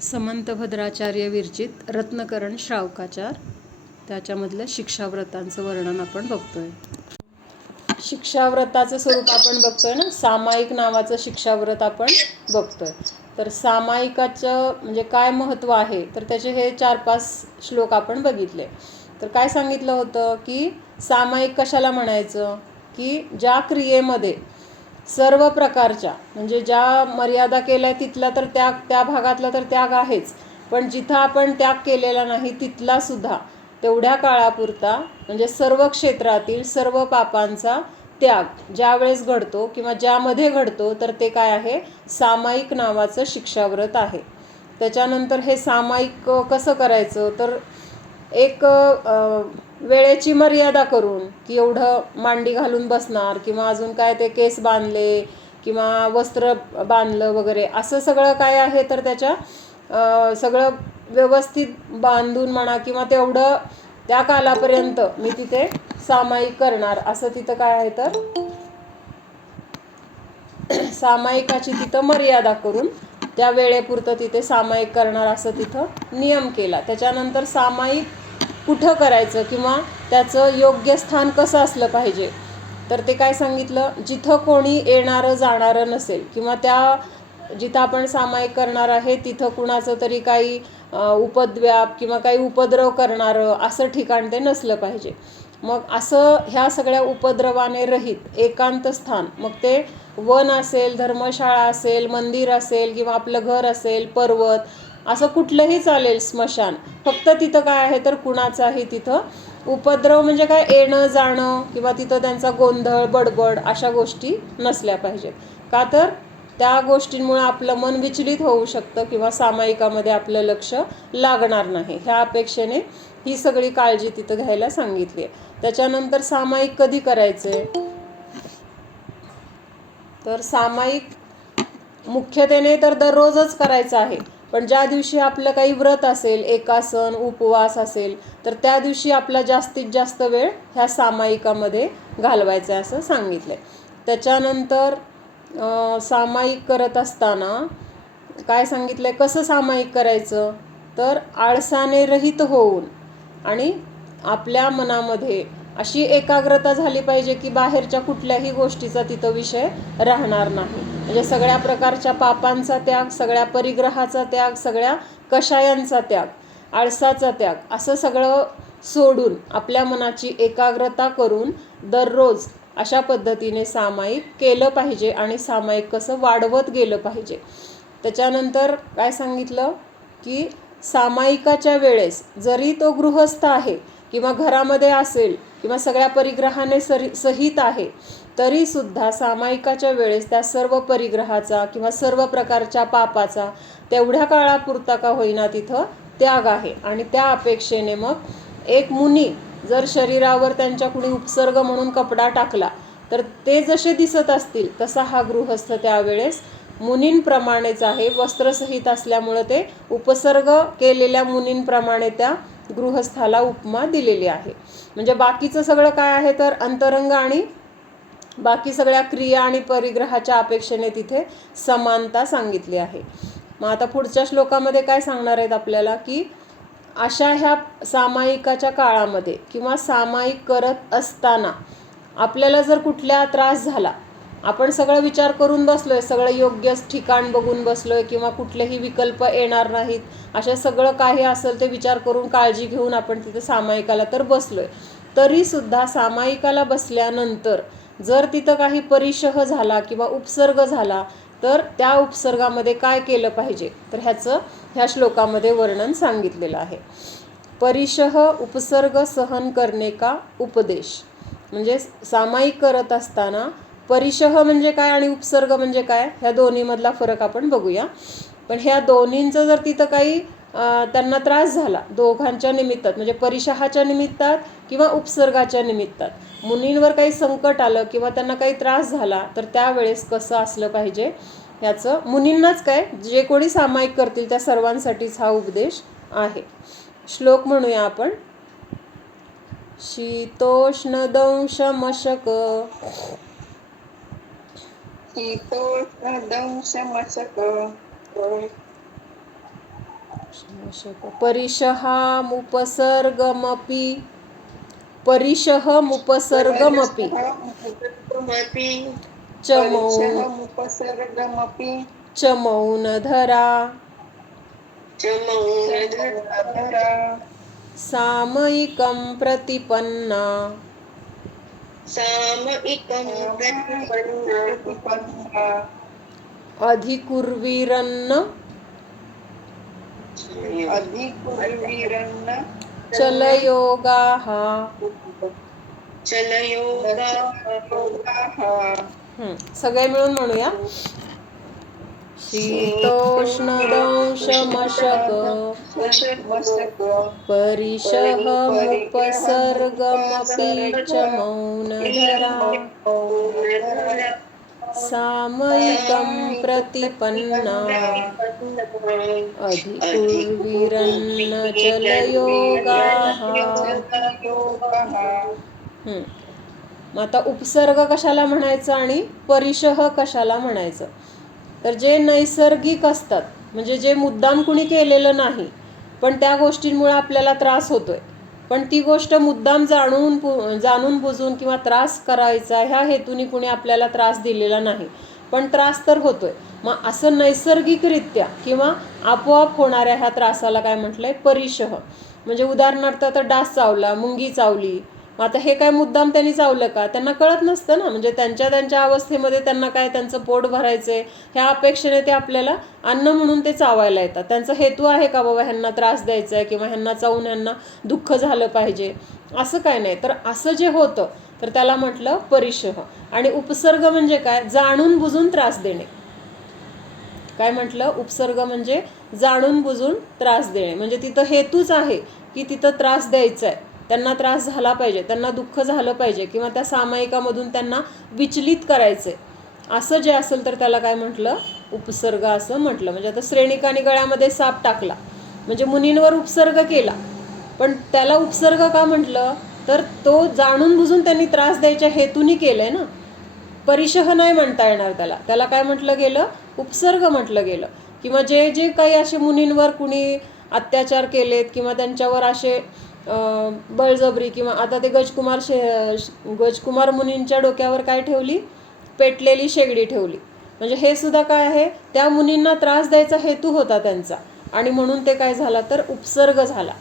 समंत भद्राचार्य विरचित रत्नकरण श्रावकाचार त्याच्यामधलं शिक्षाव्रतांचं वर्णन आपण बघतोय. शिक्षाव्रताचं स्वरूप आपण बघतोय ना, सामायिक नावाचं शिक्षाव्रत आपण बघतोय. तर सामायिकाचं म्हणजे काय महत्त्व आहे, तर त्याचे हे 4-5 श्लोक आपण बघितले. तर काय सांगितलं होतं की सामायिक कशाला म्हणायचं, की ज्या क्रियेमध्ये सर्व प्रकारच्या म्हणजे ज्या मर्यादा केल्या तिथला तर त्या भागातला तर त्याग आहेच, पण जिथं आपण त्याग केलेला नाही तिथला सुद्धा तेवढ्या काळापुरता म्हणजे सर्व क्षेत्रातील सर्व पापांचा त्याग ज्या वेळेस घडतो किंवा ज्यामध्ये घडतो तर ते काय आहे, सामायिक नावाचं शिक्षाव्रत आहे. त्याच्यानंतर हे सामायिक कसं करायचं, तर एक वेळेची मर्यादा करून की एवढं मांडी घालून बसणार किंवा अजून काय ते केस बांधले किंवा वस्त्र बांधलं वगैरे असं सगळं काय आहे, तर त्याच्या सगळं व्यवस्थित बांधून म्हणा किंवा तेवढं त्या कालापर्यंत मी तिथे सामायिक करणार असं तिथं काय आहे, तर सामायिकाची तिथं मर्यादा करून त्या वेळेपुरतं तिथे सामायिक करणार असं तिथं नियम केला. त्याच्यानंतर सामायिक कुठं करायचं किंवा त्याचं योग्य स्थान कसं असलं पाहिजे, तर ते काय सांगितलं, जिथं कोणी येणारं जाणारं नसेल किंवा त्या जिथं आपण सामायिक करणार आहे तिथं कुणाचं तरी काही उपद्व्याप किंवा काही उपद्रव करणारं असं ठिकाण ते नसलं पाहिजे. मग असं ह्या सगळ्या उपद्रवाने रहित एकांत स्थान, मग ते वन असेल, धर्मशाळा असेल, मंदिर असेल किंवा आपलं घर असेल, पर्वत असं कुठलंही चालेल, स्मशान, फक्त तिथं काय आहे तर कुणाचाही तिथं उपद्रव म्हणजे काय येणं जाणं किंवा तिथं त्यांचा गोंधळ बडबड अशा गोष्टी नसल्या पाहिजेत. का तर त्या गोष्टींमुळे आपलं मन विचलित होऊ शकतं किंवा सामायिकामध्ये आपलं लक्ष लागणार नाही. ह्या अपेक्षेने ही सगळी काळजी तिथं घ्यायला सांगितली आहे. त्याच्यानंतर सामायिक कधी करायचंय, तर सामायिक मुख्यतेने तर दररोजच करायचं आहे, पण ज्या दिवशी आपलं काही व्रत असेल, एकासन उपवास असेल, तर त्या दिवशी आपला जास्तीत जास्त वेळ ह्या सामायिकामध्ये घालवायचा आहे असं सांगितलं आहे. त्याच्यानंतर सामायिक करत असताना काय सांगितलं आहे, कसं सामायिक करायचं, तर आळसाने रहित होऊन आणि आपल्या मनामध्ये अशी एकाग्रता झाली पाहिजे की बाहेरच्या कुठल्याही गोष्टीचा तिथं विषय राहणार नाही. म्हणजे सगळ्या प्रकारच्या पापांचा त्याग, सगळ्या परिग्रहाचा त्याग, सगळ्या कषायांचा त्याग, आळसाचा त्याग असं सगळं सोडून आपल्या मनाची एकाग्रता करून दररोज अशा पद्धतीने सामायिक केलं पाहिजे आणि सामायिक कसं वाढवत गेलं पाहिजे. त्याच्यानंतर काय सांगितलं की सामायिकाच्या वेळेस जरी तो गृहस्थ आहे किंवा घरामध्ये असेल किंवा सगळ्या परिग्रहाने सहित आहे, तरीसुद्धा सामायिकाच्या वेळेस त्या सर्व परिग्रहाचा किंवा सर्व प्रकारच्या पापाचा तेवढ्या काळापुरता का होईना तिथं त्याग आहे. आणि त्या अपेक्षेने मग एक मुनी जर शरीरावर त्यांच्या कुणी उपसर्ग म्हणून कपडा टाकला तर ते जसे दिसत असतील तसा हा गृहस्थ त्यावेळेस मुनींप्रमाणेच आहे, वस्त्रसहित असल्यामुळं ते उपसर्ग केलेल्या मुनींप्रमाणे त्या गृहस्थाला उपमा दिलेली आहे. म्हणजे बाकीचं सगळं काय आहे, तर अंतरंग आणि बाकी सगळ्या क्रिया आणि परिग्रहाच्या अपेक्षेने तिथे समानता सांगितली आहे. मग आता पुढच्या श्लोकामध्ये काय सांगणार आहेत आपल्याला, की अशा ह्या सामायिकाच्या काळामध्ये किंवा सामायिक करत असताना आपल्याला जर कुठला त्रास झाला, आपण सगळं विचार करून बसलोय, सगळं योग्य ठिकाण बघून बसलोय किंवा कुठलेही विकल्प येणार नाहीत, अशा सगळं काही असेल ते विचार करून काळजी घेऊन आपण तिथे सामायिकाला तर बसलोय, तरीसुद्धा सामायिकाला बसल्यानंतर जर तिथं काही परिशह झाला किंवा उपसर्ग झाला तर त्या उपसर्गामध्ये काय केलं पाहिजे, तर ह्याचं ह्या श्लोकामध्ये वर्णन सांगितलेलं आहे. परिशह उपसर्ग सहन करणे का उपदेश, म्हणजे सामायिक करत असताना परिशह म्हणजे काय आणि उपसर्ग म्हणजे काय, ह्या दोन्हीमधला फरक आपण बघूया. पण ह्या दोन्हींचं जर तिथं काही त्यांना त्रास झाला दोघांच्या निमित्तात, म्हणजे परिशहाच्या निमित्तात किंवा उपसर्गाच्या निमित्तात मुनींवर काही संकट आलं किंवा त्यांना काही त्रास झाला, तर त्यावेळेस कसं असलं पाहिजे ह्याचं मुनींनाच काय, जे कोणी सामायिक करतील त्या सर्वांसाठीच हा उपदेश आहे. श्लोक म्हणूया आपण. शीतोष्ण दंश मशक शीतोष्ण दंश मशक परिशहामुपसर्गमपि परिशहमुपसर्गमपि च मौनधरा सामयिकं प्रतिपन्ना अधिकुर्वीरन्न चलयोगाः. सगळे मिळून म्हणूया. शीतोष्णदंशमशक परिशहमुपसर्गमपि च मौनधरा सामयिकं प्रतिपन्ना अधिकुर्वीरन्न चलयोगाः. मग आता उपसर्ग कशाला म्हणायचं आणि परिशह कशाला म्हणायचं? तर जे नैसर्गिक असतात, म्हणजे जे मुद्दाम कुणी केलेलं नाही, पण त्या गोष्टींमुळे आपल्याला त्रास होतोय, पण ती गोष्ट मुद्दाम जाणून बुजून किंवा त्रास करायचा ह्या हेतूने कुणी आपल्याला त्रास दिलेला नाही, पण त्रास तर होतोय. मग असं नैसर्गिकरित्या किंवा आपोआप होणाऱ्या ह्या त्रासाला काय म्हटलंय? परिशह. म्हणजे उदाहरणार्थ आता डास चावला, मुंगी चावली, मग आता हे काय मुद्दाम त्यांनी चावलं का? त्यांना कळत नसतं ना. म्हणजे त्यांच्या अवस्थेमध्ये त्यांना काय, त्यांचं पोट भरायचंय ह्या अपेक्षेने ते आपल्याला अन्न म्हणून ते चावायला येतात. त्यांचा हेतू आहे का बाबा ह्यांना त्रास द्यायचा आहे किंवा ह्यांना चावून ह्यांना दुःख झालं पाहिजे, असं काय नाही. तर असं जे होतं तर त्याला म्हटलं परिशह. आणि उपसर्ग म्हणजे काय? जाणून बुजून त्रास देणे. काय म्हटलं? उपसर्ग म्हणजे जाणून बुजून त्रास देणे. म्हणजे तिथं हेतूच आहे की तिथं त्रास द्यायचा आहे, त्यांना त्रास झाला पाहिजे, त्यांना दुःख झालं पाहिजे किंवा त्या सामायिकामधून त्यांना विचलित करायचंय, असं जे असेल तर त्याला काय म्हटलं? उपसर्ग असं म्हटलं. म्हणजे आता श्रेणिकाने गळ्यामध्ये साप टाकला, म्हणजे मुनींवर उपसर्ग केला, पण त्याला उपसर्ग का म्हटलं? तर तो जाणून बुजून त्यांनी त्रास द्यायच्या हेतूने केलंय ना. परिशह नाही म्हणता येणार त्याला. त्याला काय म्हटलं गेलं? उपसर्ग म्हटलं गेलं. किंवा जे जे काही असे मुनींवर कुणी अत्याचार केलेत किंवा त्यांच्यावर असे बळजबरी, किंवा आता ते गजकुमार मुनींच्या डोक्यावर काय ठेवली? पेटलेली शेगडी ठेवली. म्हणजे हे सुद्धा काय आहे? त्या मुनींना त्रास द्यायचा हेतू होता त्यांचा, आणि म्हणून ते काय झाला? तर उपसर्ग झाला.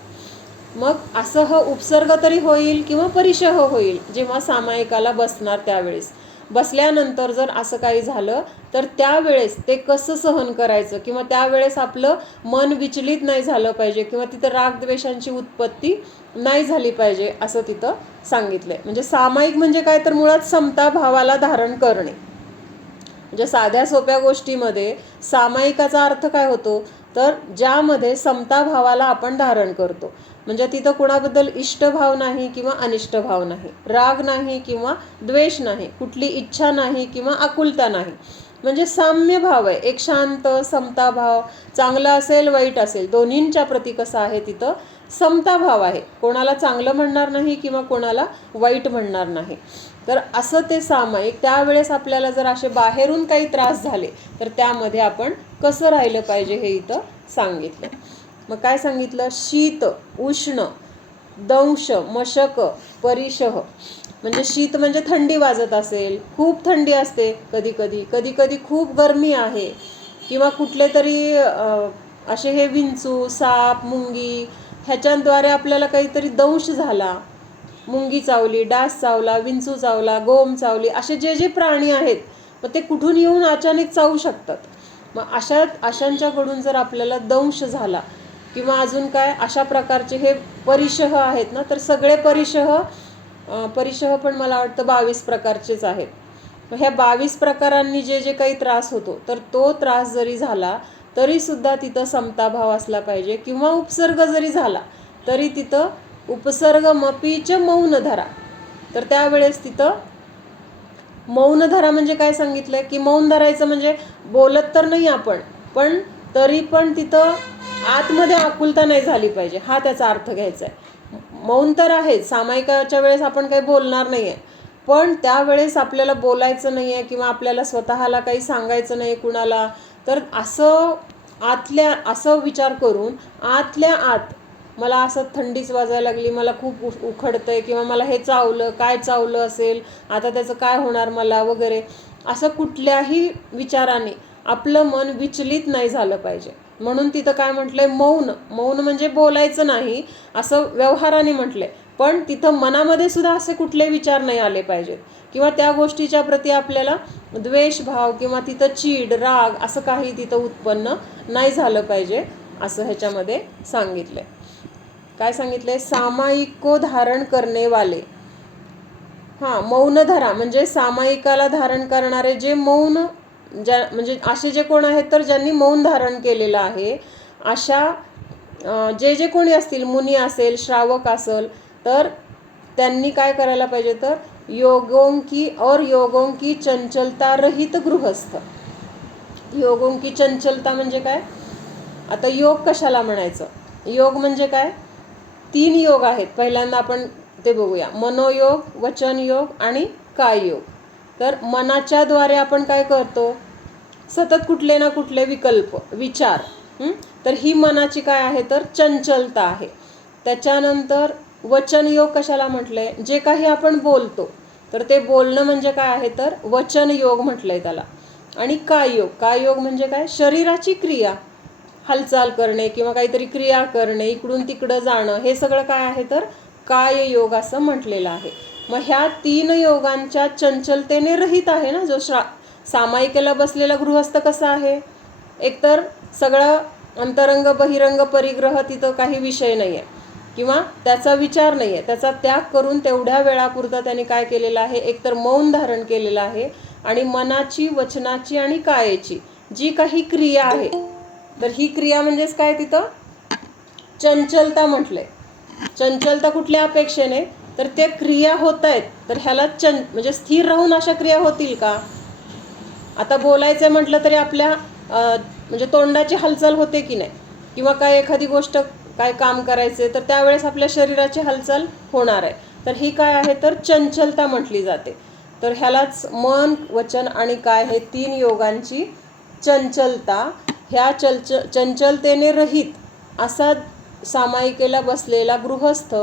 मग असं हा उपसर्ग तरी होईल किंवा परिशह होईल जेव्हा सामायिकाला बसणार त्यावेळेस. बसल्यानंतर जर असं काही झालं तर त्यावेळेस ते कसं सहन करायचं, किंवा त्यावेळेस आपलं मन विचलित नाही झालं पाहिजे किंवा तिथं रागद्वेषांची उत्पत्ती नाही झाली पाहिजे, असं तिथं सांगितलंय. म्हणजे सामायिक म्हणजे काय? तर मुळात समता भावाला धारण करणे. म्हणजे साध्या सोप्या गोष्टीमध्ये सामायिकाचा अर्थ काय होतो? तर ज्यामध्ये समता भावाला आपण धारण करतो. म्हणजे तिथं कुणाबद्दल इष्टभाव नाही किंवा अनिष्ट भाव नाही, राग नाही किंवा द्वेष नाही, कुठली इच्छा नाही किंवा आकुलता नाही. म्हणजे साम्य भाव आहे, एक शांत समता भाव. चांगलं असेल वाईट असेल दोन्हींच्या प्रती कसा आहे? तिथं समता भाव आहे. कोणाला चांगलं म्हणणार नाही किंवा कोणाला वाईट म्हणणार नाही. तर असं ते सामायिक. त्यावेळेस आपल्याला जर असे बाहेरून काही त्रास झाले तर त्यामध्ये आपण कसं राहिलं पाहिजे हे इथं सांगितलं. मग काय सांगितलं? शीत, उष्ण, दंश, मशक, परिशह. म्हणजे शीत म्हणजे थंडी वाजत असेल, खूप थंडी असते कधी कधी खूप गरमी आहे, किंवा कुठले तरी असे हे विंचू, साप, मुंगी ह्याच्याद्वारे आपल्याला काहीतरी दंश झाला, मुंगी चावली, डास चावला, विंचू चावला, गोम चावली, असे जे जे प्राणी आहेत मग ते कुठून येऊन अचानक चावू शकतात. मग अशांच्याकडून जर आपल्याला दंश झाला किंवा अजून काय अशा प्रकारचे हे परिशह आहेत ना, तर सगळे परिशह पण मला वाटतं 22 प्रकारचेच आहेत. मग ह्या 22 प्रकारांनी जे जे काही त्रास होतो तर तो त्रास जरी झाला तरी सुद्धा तिथं समताभाव असला पाहिजे, किंवा उपसर्ग जरी झाला तरी तिथं उपसर्ग मपीच मौन धरा. तर त्यावेळेस तिथं मौन धरा म्हणजे काय सांगितलंय? की मौन धरायचं म्हणजे बोलत तर नाही आपण, पण तरी पण तिथं आतमध्ये आकुलता नाही झाली पाहिजे, हा त्याचा अर्थ घ्यायचा आहे. मौन तर आहेच, सामायिकाच्या वेळेस आपण काही बोलणार नाही आहे, पण त्यावेळेस आपल्याला बोलायचं नाही आहे किंवा आपल्याला स्वतःला काही सांगायचं नाही कुणाला, तर असं आतल्या असं विचार करून आतल्या आत मला असं थंडीच वाजायला लागली, मला खूप उखडतंय, किंवा मला हे चावलं, काय चावलं असेल, आता त्याचं काय होणार मला वगैरे, असं कुठल्याही विचाराने आपलं मन विचलित नाही झालं पाहिजे. म्हणून तिथं काय म्हटलंय, मौन. मौन म्हणजे बोलायचं नाही असं व्यवहाराने म्हटलंय, पण तिथं मनामध्ये सुद्धा असे कुठले विचार नाही आले पाहिजेत, किंवा त्या गोष्टीच्या प्रती आपल्याला द्वेषभाव किंवा तिथं चीड राग असं काही तिथं उत्पन्न नाही झालं पाहिजे, असं ह्याच्यामध्ये सांगितलंय. काय सांगितलंय, सामायिको धारण करणे वाले. मौन धरा म्हणजे सामायिकाला धारण करणारे जे मौन, म्हणजे असे जे कोण आहेत तर ज्यांनी मौन धारण केलेलं आहे, अशा जे कोणी असतील, मुनी असेल, श्रावक असेल, तर त्यांनी काय करायला पाहिजे, तर योगों की चंचलता रहित गृहस्थ. योगों की चंचलता म्हणजे काय, आता योग कशाला म्हणायचं, योग म्हणजे काय, 3 योग आहेत. पहिल्यांदा आपण ते बघूया, मनोयोग, वचन योग आणि काय योग. तर मनाच्या द्वारे आपण काय करतो, सतत कुठले ना कुठले विकल्प, विचार, तर ही मनाची काय आहे, तर चंचलता आहे. त्याच्यानंतर वचन योग कशाला म्हटलंय, जे काही आपण बोलतो, तर ते बोलणं म्हणजे काय आहे, तर वचन योग म्हटलंय त्याला. आणि काय योग म्हणजे काय, शरीराची क्रिया, हालचाल करणे किंवा काहीतरी क्रिया करणे, इकडून तिकडं जाणं, हे सगळं काय आहे, तर काय योग असं म्हटलेलं आहे. मग ह्या 3 योगांच्या चंचलतेने रहित आहे ना जो सामायिकेला बसलेला गृहस्थ कसा आहे, एकतर सगळं अंतरंग बहिरंग परिग्रह, तिथं काही विषय नाही आहे किंवा त्याचा विचार नाही आहे, त्याचा त्याग करून तेवढ्या वेळापुरता त्याने काय केलेलं आहे, एकतर मौन धारण केलेलं आहे, आणि मनाची, वचनाची आणि कायेची जी काही क्रिया आहे, तर ही क्रिया म्हणजेच काय, तिथं चंचलता म्हटलंय. चंचलता कुठल्या अपेक्षेने, तर त्या क्रिया होत आहेत, तर ह्याला म्हणजे स्थिर राहून अशा क्रिया होतील का. आता बोलायचं म्हटलं तरी आपल्या म्हणजे तोंडाची हालचाल होते की नाही, किंवा काय एखादी गोष्ट, काय काम करायचे, तर त्यावेळेस आपल्या शरीराची हालचाल होणार आहे, तर ही काय आहे, तर चंचलता म्हटली जाते. तर ह्यालाच मन, वचन आणि काय हे 3 योगांची चंचलता, ह्या चंचलतेने रहित असा सामायिकेला बसलेला गृहस्थ,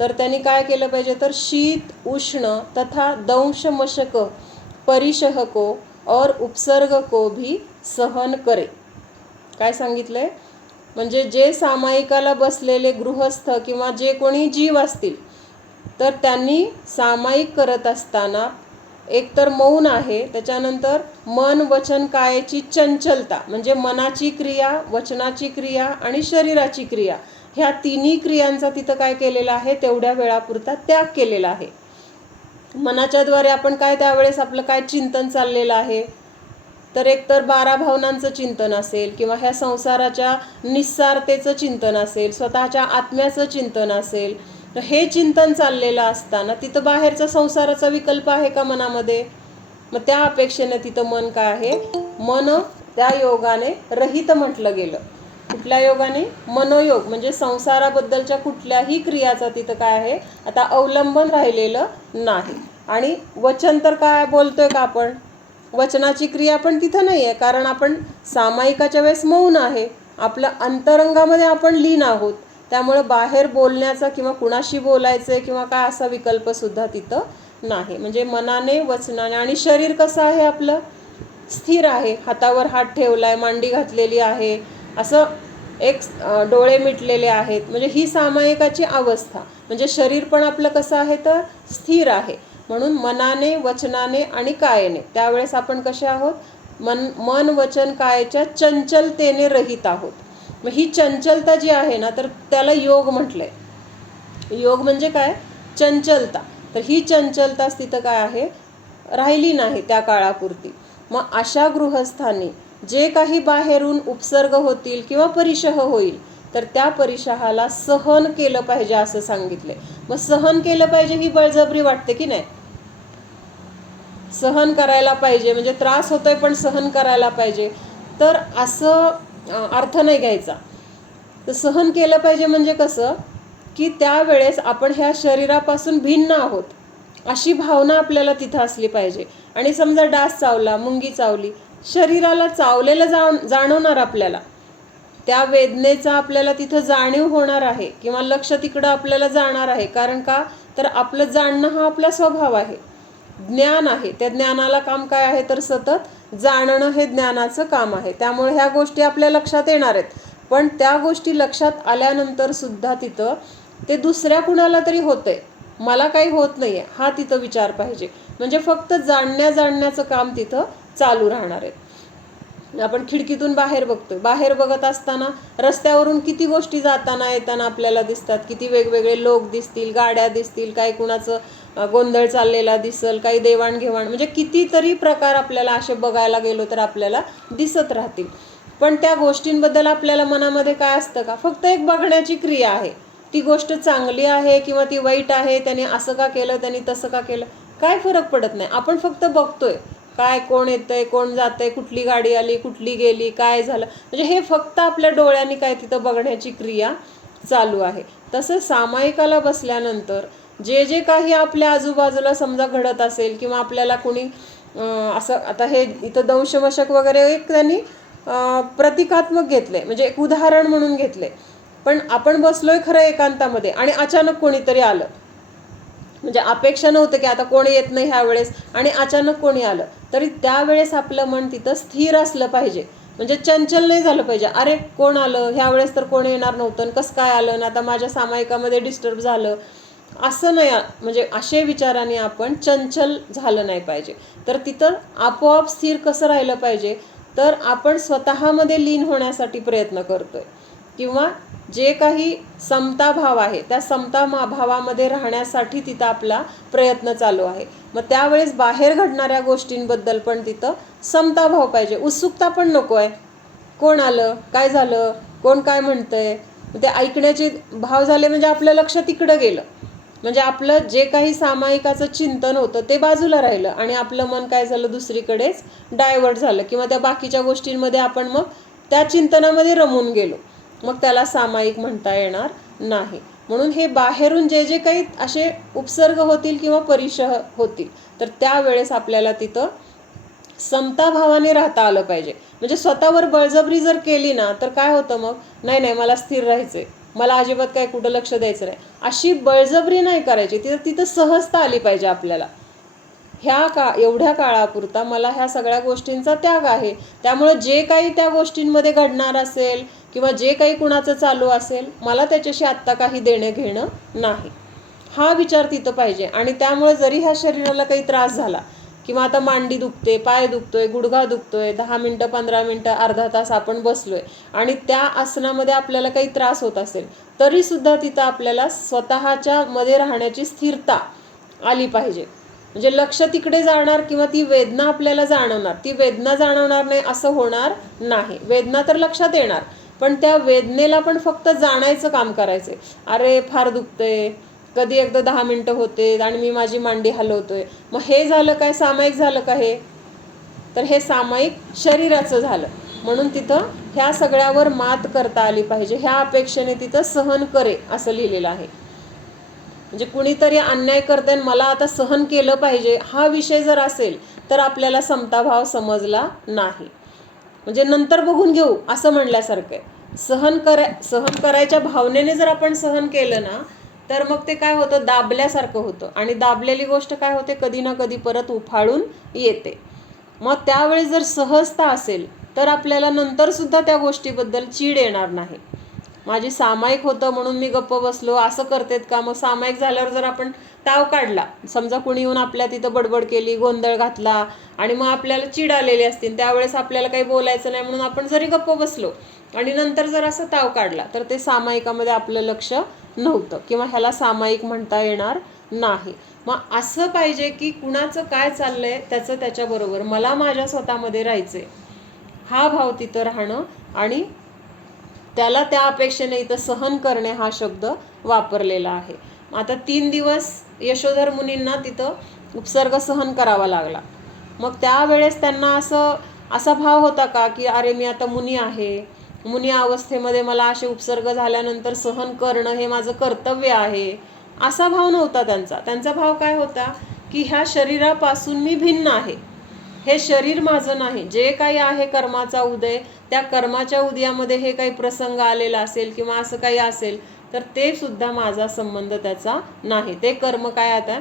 तर त्यांनी काय केलं पाहिजे, तर शीत उष्ण तथा दंश मशक परिशह को और उपसर्ग को भी सहन करे. काय सांगितलंय, म्हणजे जे सामायिकाला बसलेले गृहस्थ किंवा जे कोणी जीव असतील, तर त्यांनी सामायिक करत असताना एकतर मौन आहे, त्याच्यानंतर मन, वचन, कायाची चंचलता म्हणजे मनाची क्रिया, वचनाची क्रिया आणि शरीराची क्रिया, ह्या 3 क्रियांचा तिथं काय केलेला आहे, तेवढ्या वेळापुरता त्याग केलेला आहे. मनाच्या द्वारे आपण काय, त्यावेळेस आपलं काय चिंतन चाललेलं आहे, तर एकतर 12 भावनांचं चिंतन असेल, किंवा ह्या संसाराच्या निस्सारतेचं चिंतन असेल, स्वतःच्या आत्म्याचं चिंतन असेल, तर हे चिंतन चाललेलं असताना तिथं बाहेरचा संसाराचा विकल्प आहे का मनामध्ये, मग त्या अपेक्षेने तिथं मन काय आहे, मन त्या योगाने रहित म्हटलं गेलं. कुठल्या योगाने, मनोयोग म्हणजे संसाराबद्दलच्या कुठल्याही क्रियाचा तिथं काय आहे, आता अवलंबन राहिलेलं नाही. आणि वचन तर काय बोलतोय का आपण, वचनाची क्रिया पण तिथं नाही आहे, कारण आपण सामायिकाच्या वेळेस मौन आहे, आपलं अंतरंगामध्ये आपण लीन आहोत, त्यामुळे बाहेर बोलण्याचा किंवा कुणाशी बोलायचं किंवा काय असा विकल्प सुद्धा तिथं नाही. म्हणजे मनाने, वचनाने, आणि शरीर कसं आहे आपलं, स्थिर आहे, हातावर हात ठेवलाय, मांडी घातलेली आहे, असं एक डोळे मिटलेले आहेत, म्हणजे ही सामायिकाची अवस्था, म्हणजे शरीर पण आपलं कसं आहे, तर स्थिर आहे. म्हणून मनाने, वचनाने आणि कायेने त्यावेळेस आपण कसे आहोत, मन वचन कायेच्या चंचलतेने रहित आहोत. मग ही चंचलता जी आहे ना, तर त्याला योग म्हटलंय. योग म्हणजे काय, चंचलता. तर ही चंचलताच तिथं काय आहे, राहिली नाही त्या काळापुरती. मग अशा गृहस्थांनी जे काही बाहेरून उपसर्ग होतील किंवा परिशह होईल, तर त्या परिशहाला सहन केलं पाहिजे असं सांगितलंय. मग सहन केलं पाहिजे ही बळजबरी वाटते की नाही, सहन करायला पाहिजे म्हणजे त्रास होतोय पण सहन करायला पाहिजे, तर असं अर्थ नाही घ्यायचा. तर सहन केलं पाहिजे म्हणजे कसं, की त्यावेळेस आपण ह्या शरीरापासून भिन्न आहोत अशी भावना आपल्याला तिथं असली पाहिजे. आणि समजा डास चावला, मुंगी चावली, शरीराला चावलेलं जाणवणार आपल्याला, त्या वेदनेचा आपल्याला तिथं जाणीव होणार आहे किंवा लक्ष तिकडं आपल्याला जाणार आहे. कारण का, तर आपलं जाणणं हा आपला स्वभाव आहे, ज्ञान आहे. त्या ज्ञानाला काम काय आहे, तर सतत जाणणं हे ज्ञानाचं काम आहे. त्यामुळे ह्या गोष्टी आपल्या लक्षात येणार आहेत. पण त्या गोष्टी लक्षात आल्यानंतर सुद्धा तिथं ते दुसऱ्या कुणाला तरी होतंय, मला काही होत नाहीये, हा तिथं विचार पाहिजे. म्हणजे फक्त जाणण्याचं काम तिथं चालू राहणार आहे. आपण खिडकीतून बाहेर बघतोय, बाहेर बघत असताना रस्त्यावरून किती गोष्टी जाताना येताना आपल्याला दिसतात, किती वेगवेगळे लोक दिसतील, गाड्या दिसतील, काही कुणाचं गोंधळ चाललेला दिसल, काही देवाणघेवाण, म्हणजे कितीतरी प्रकार आपल्याला असे बघायला गेलो तर आपल्याला दिसत राहतील. पण त्या गोष्टींबद्दल आपल्याला मनामध्ये काय असतं का, फक्त एक बघण्याची क्रिया आहे. ती गोष्ट चांगली आहे किंवा ती वाईट आहे, त्याने असं का केलं, त्याने तसं का केलं, काय फरक पडत नाही. आपण फक्त बघतोय, काय कोण येतंय, कोण जातंय, कुठली गाडी आली, कुठली गेली, काय झालं, म्हणजे हे फक्त आपल्या डोळ्यांनी काय तिथं बघण्याची क्रिया चालू आहे. तसं सामायिकाला बसल्यानंतर जे जे काही आपल्या आजूबाजूला समजा घडत असेल किंवा आपल्याला कोणी असं, आता हे इथं दंशमशक वगैरे एक त्यांनी प्रतिकात्मक घेतलंय, म्हणजे एक उदाहरण म्हणून घेतलंय. पण आपण बसलोय खरं एकांतामध्ये आणि अचानक कोणीतरी आलं, म्हणजे अपेक्षा नव्हतं की आता कोणी येत नाही ह्या वेळेस, आणि अचानक कोणी आलं, तरी त्यावेळेस आपलं मन तिथं स्थिर असलं पाहिजे. म्हणजे चंचल नाही झालं पाहिजे, अरे कोण आलं, ह्या वेळेस तर कोणी येणार नव्हतं, कसं काय आलं ना, आता माझ्या सामायिकामध्ये डिस्टर्ब झालं, असं नाही. म्हणजे असे विचाराने आपण चंचल झालं नाही पाहिजे. तर तिथं आपोआप स्थिर कसं राहिलं पाहिजे, तर आपण स्वतःमध्ये लीन होण्यासाठी प्रयत्न करतोय किंवा जे काही समता भाव आहे त्या समता भावामध्ये राहण्यासाठी तिथं आपला प्रयत्न चालू आहे. मग त्यावेळेस बाहेर घडणाऱ्या गोष्टींबद्दल पण तिथं समता भाव पाहिजे, उत्सुकता पण नको आहे. कोण आलं, काय झालं, कोण काय म्हणतंय, ते ऐकण्याचे भाव झाले म्हणजे आपलं लक्ष तिकडं गेलं, म्हणजे आपलं जे काही सामायिकाचं चिंतन होतं ते बाजूला राहिलं आणि आपलं मन काय झालं, दुसरीकडेच डायव्हर्ट झालं किंवा त्या बाकीच्या गोष्टींमध्ये आपण मग त्या चिंतनामध्ये रमून गेलो. मग त्याला सामायिक म्हणता येणार नाही. म्हणून हे बाहेरून जे जे काही असे उपसर्ग होतील किंवा परिशह होतील, तर त्यावेळेस आपल्याला तिथं समताभावाने राहता आलं पाहिजे. म्हणजे स्वतःवर बळजबरी जर केली ना, तर काय होतं मग, नाही नाही मला स्थिर राहायचंय, मला अजिबात काय कुठं लक्ष द्यायचं नाही, अशी बळजबरी नाही करायची. तिथं सहजता आली पाहिजे आपल्याला. एवढ्या काळापुरता मला ह्या सगळ्या गोष्टींचा त्याग आहे, त्यामुळे जे काही त्या गोष्टींमध्ये घडणार असेल किंवा जे काही कुणाचं चालू असेल, मला त्याच्याशी आत्ता काही देणं घेणं नाही, हा विचार तिथं पाहिजे. आणि त्यामुळे जरी ह्या शरीराला काही त्रास झाला किंवा आता मांडी दुखते, पाय दुखतोय, गुडघा दुखतोय, 10 मिनटं 15 मिनटं अर्धा तास आपण बसलोय आणि त्या आसनामध्ये आपल्याला काही त्रास होत असेल, तरीसुद्धा तिथं आपल्याला स्वतःच्या मध्ये राहण्याची स्थिरता आली पाहिजे. म्हणजे लक्ष तिकडे जाणार किंवा ती वेदना आपल्याला जाणवणार, ती वेदना जाणवणार नाही असं होणार नाही. वेदना तर लक्षात येणार, पण त्या वेदनेला पण फक्त जाणायचं काम करायचंय. अरे फार दुखतंय, कधी एकदा 10 मिनटं होते आणि मी माझी मांडी हलवतोय, मग हे झालं काय, सामायिक झालं का हे, तर हे सामायिक शरीराचं झालं. म्हणून तिथं ह्या सगळ्यावर मात करता आली पाहिजे. ह्या अपेक्षेने तिथं सहन करे असं लिहिलेलं आहे. म्हणजे कुणीतरी अन्याय करते मला आता सहन केलं पाहिजे, हा विषय जर असेल तर आपल्याला समताभाव समजला नाही. म्हणजे नंतर बघून घेऊ असं म्हणल्यासारखं आहे. सहन करायच्या भावनेने जर आपण सहन केलं ना, तर मग ते काय होतं, दाबल्यासारखं होतं आणि दाबलेली गोष्ट काय होते, कधी ना कधी परत उफाळून येते. मग त्यावेळी जर सहजता असेल तर आपल्याला नंतर सुद्धा त्या गोष्टीबद्दल चीड येणार नाही. माझी सामायिक होतं म्हणून मी गप्प बसलो असं करतेत का, मग सामायिक झाल्यावर जर आपण ताव काढला, समजा कुणी येऊन आपल्या तिथं बडबड केली, गोंधळ घातला आणि मग आपल्याला चीड आलेली असतील, त्यावेळेस आपल्याला काही बोलायचं नाही म्हणून आपण जरी गप्प बसलो आणि नंतर जर असं ताव काढला, तर ते सामायिकामध्ये आपलं लक्ष नव्हतं किंवा ह्याला सामायिक म्हणता येणार नाही. मग असं पाहिजे की कुणाचं काय चाललंय त्याचं त्याच्याबरोबर मला माझ्या स्वतःमध्ये राहायचंय, हा भाव तिथं राहणं आणि त्याला त्या अपेक्षेने इथं सहन करणे हा शब्द वापरलेला आहे. आता 3 दिवस यशोधर मुनींना तिथं उपसर्ग सहन करावा लागला. मग त्यावेळेस त्यांना असा भाव होता का की अरे मी आता मुनी आहे, मुनी अवस्थेमध्ये मला असे उपसर्ग झाल्यानंतर सहन करणं हे माझं कर्तव्य आहे, असा भाव नव्हता त्यांचा. त्यांचा भाव काय होता की ह्या शरीरापासून मी भिन्न आहे, हे शरीर माझं नाही, जे काही आहे कर्माचा उदय त्या कर्माच्या उदयामध्ये हे काही प्रसंग आलेला असेल किंवा असं काही असेल तर ते सुद्धा माझा संबंध त्याचा नाही. ते कर्म काय आता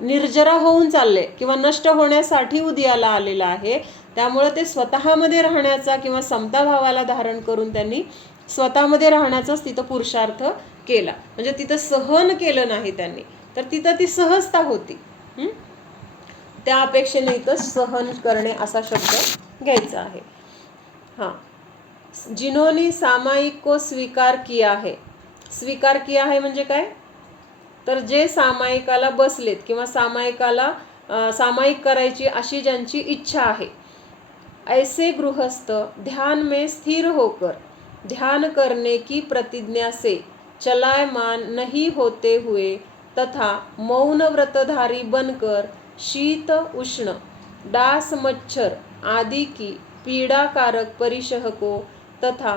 निर्जरा होऊन चालले किंवा नष्ट होण्यासाठी उदयाला आलेलं आहे. त्यामुळे ते स्वतःमध्ये राहण्याचा किंवा समता भावाला धारण करून त्यांनी स्वतःमध्ये राहण्याचाच तिथं पुरुषार्थ केला. म्हणजे तिथं सहन केलं नाही त्यांनी, तर तिथं ती सहजता होती. त्या अपेक्षेने इथं सहन करणे असा शब्द घ्यायचा आहे. हाँ, जिन्होंने सामायिक को स्वीकार किया है. स्वीकार किया है म्हणजे काय, तर जे सामायिकाला बसलेत किंवा सामायिक करायची अशी ज्यांची इच्छा आहे, ऐसे गृहस्थ ध्यान में स्थिर होकर ध्यान करने की प्रतिज्ञा से चलायमान नहीं होते हुए तथा मौन व्रतधारी बनकर शीत उष्ण डास मच्छर आदि की पीड़ाकारक परिशह को तथा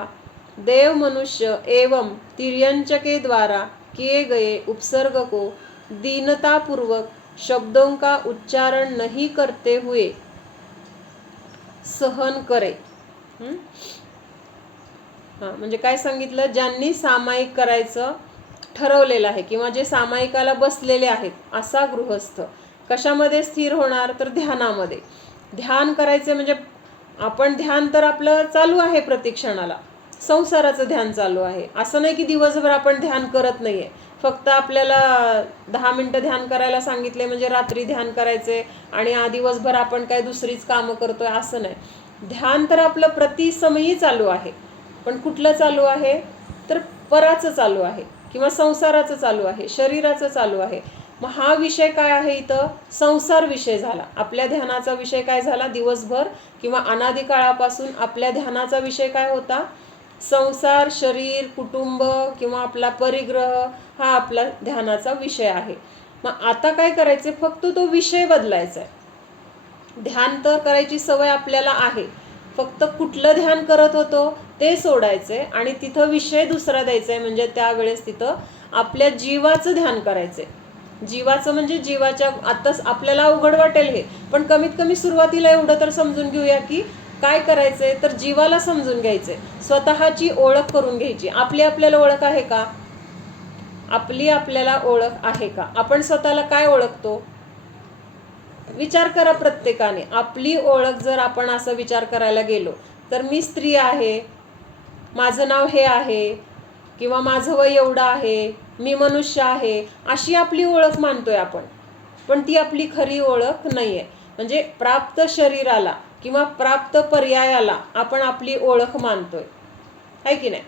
देव मनुष्य एवं तिर्यंच के द्वारा किए गए उपसर्ग को दीनतापूर्वक शब्दों का उच्चारण नहीं करते हुए सहन करे. म्हणजे काय सांगितलं, ज्यांनी सामायिक करायचं ठरवलेलं आहे किंवा जे सामायिकाला बसलेले आहेत असा गृहस्थ कशामध्ये स्थिर होणार, तर ध्यानामध्ये. ध्यान करायचे म्हणजे आपण ध्यान तर आपलं चालू आहे, प्रतिक्षणाला संसाराचं ध्यान चालू आहे. असं नाही की दिवसभर आपण ध्यान करत नाहीये, फक्त आपल्याला 10 मिनिटं ध्यान करायला सांगितले म्हणजे रात्री ध्यान करायचे आणि दिवसभर आपण काय दुसरीच कामं करतोय, असं नाही. ध्यान तर आपलं प्रतिसमयी चालू आहे. पण कुठलं चालू आहे, तर पराचं चालू आहे किंवा संसाराचं चालू आहे, शरीराचं चालू आहे. मग हा विषय काय आहे, इथं संसार विषय झाला. आपल्या ध्यानाचा विषय काय झाला, दिवसभर किंवा अनादी काळापासून आपल्या ध्यानाचा विषय काय होता, संसार, शरीर, कुटुंब किंवा आपला परिग्रह हा आपला ध्यानाचा विषय आहे. मग आता काय करायचे, फक्त तो विषय बदलायचा आहे. ध्यान तर करायची सवय आपल्याला आहे, फक्त कुठलं ध्यान करत होतो ते सोडायचंय आणि तिथं विषय दुसरा द्यायचा आहे. म्हणजे त्यावेळेस तिथं आपल्या जीवाचं ध्यान करायचंय. जीवाचं म्हणजे जीवाच्या, आताच आपल्याला अवघड वाटेल हे, पण कमीत कमी सुरुवातीला एवढं तर समजून घेऊया की काय करायचंय, तर जीवाला समजून घ्यायचंय, स्वतःची ओळख करून घ्यायची. आपल्याला ओळख आहे का, आपल्याला ओळख आहे का, आपण स्वतःला काय ओळखतो, विचार करा प्रत्येकाने. आपली ओळख जर आपण असं विचार करायला गेलो तर मी स्त्री आहे, माझं नाव हे आहे किंवा माझं वय एवढं आहे, मी मनुष्य आहे, अशी आपली ओळख मानतोय आपण. पण ती आपली खरी ओळख नाही आहे. म्हणजे प्राप्त शरीराला किंवा प्राप्त पर्यायाला आपण आपली ओळख मानतोय, आहे की नाही.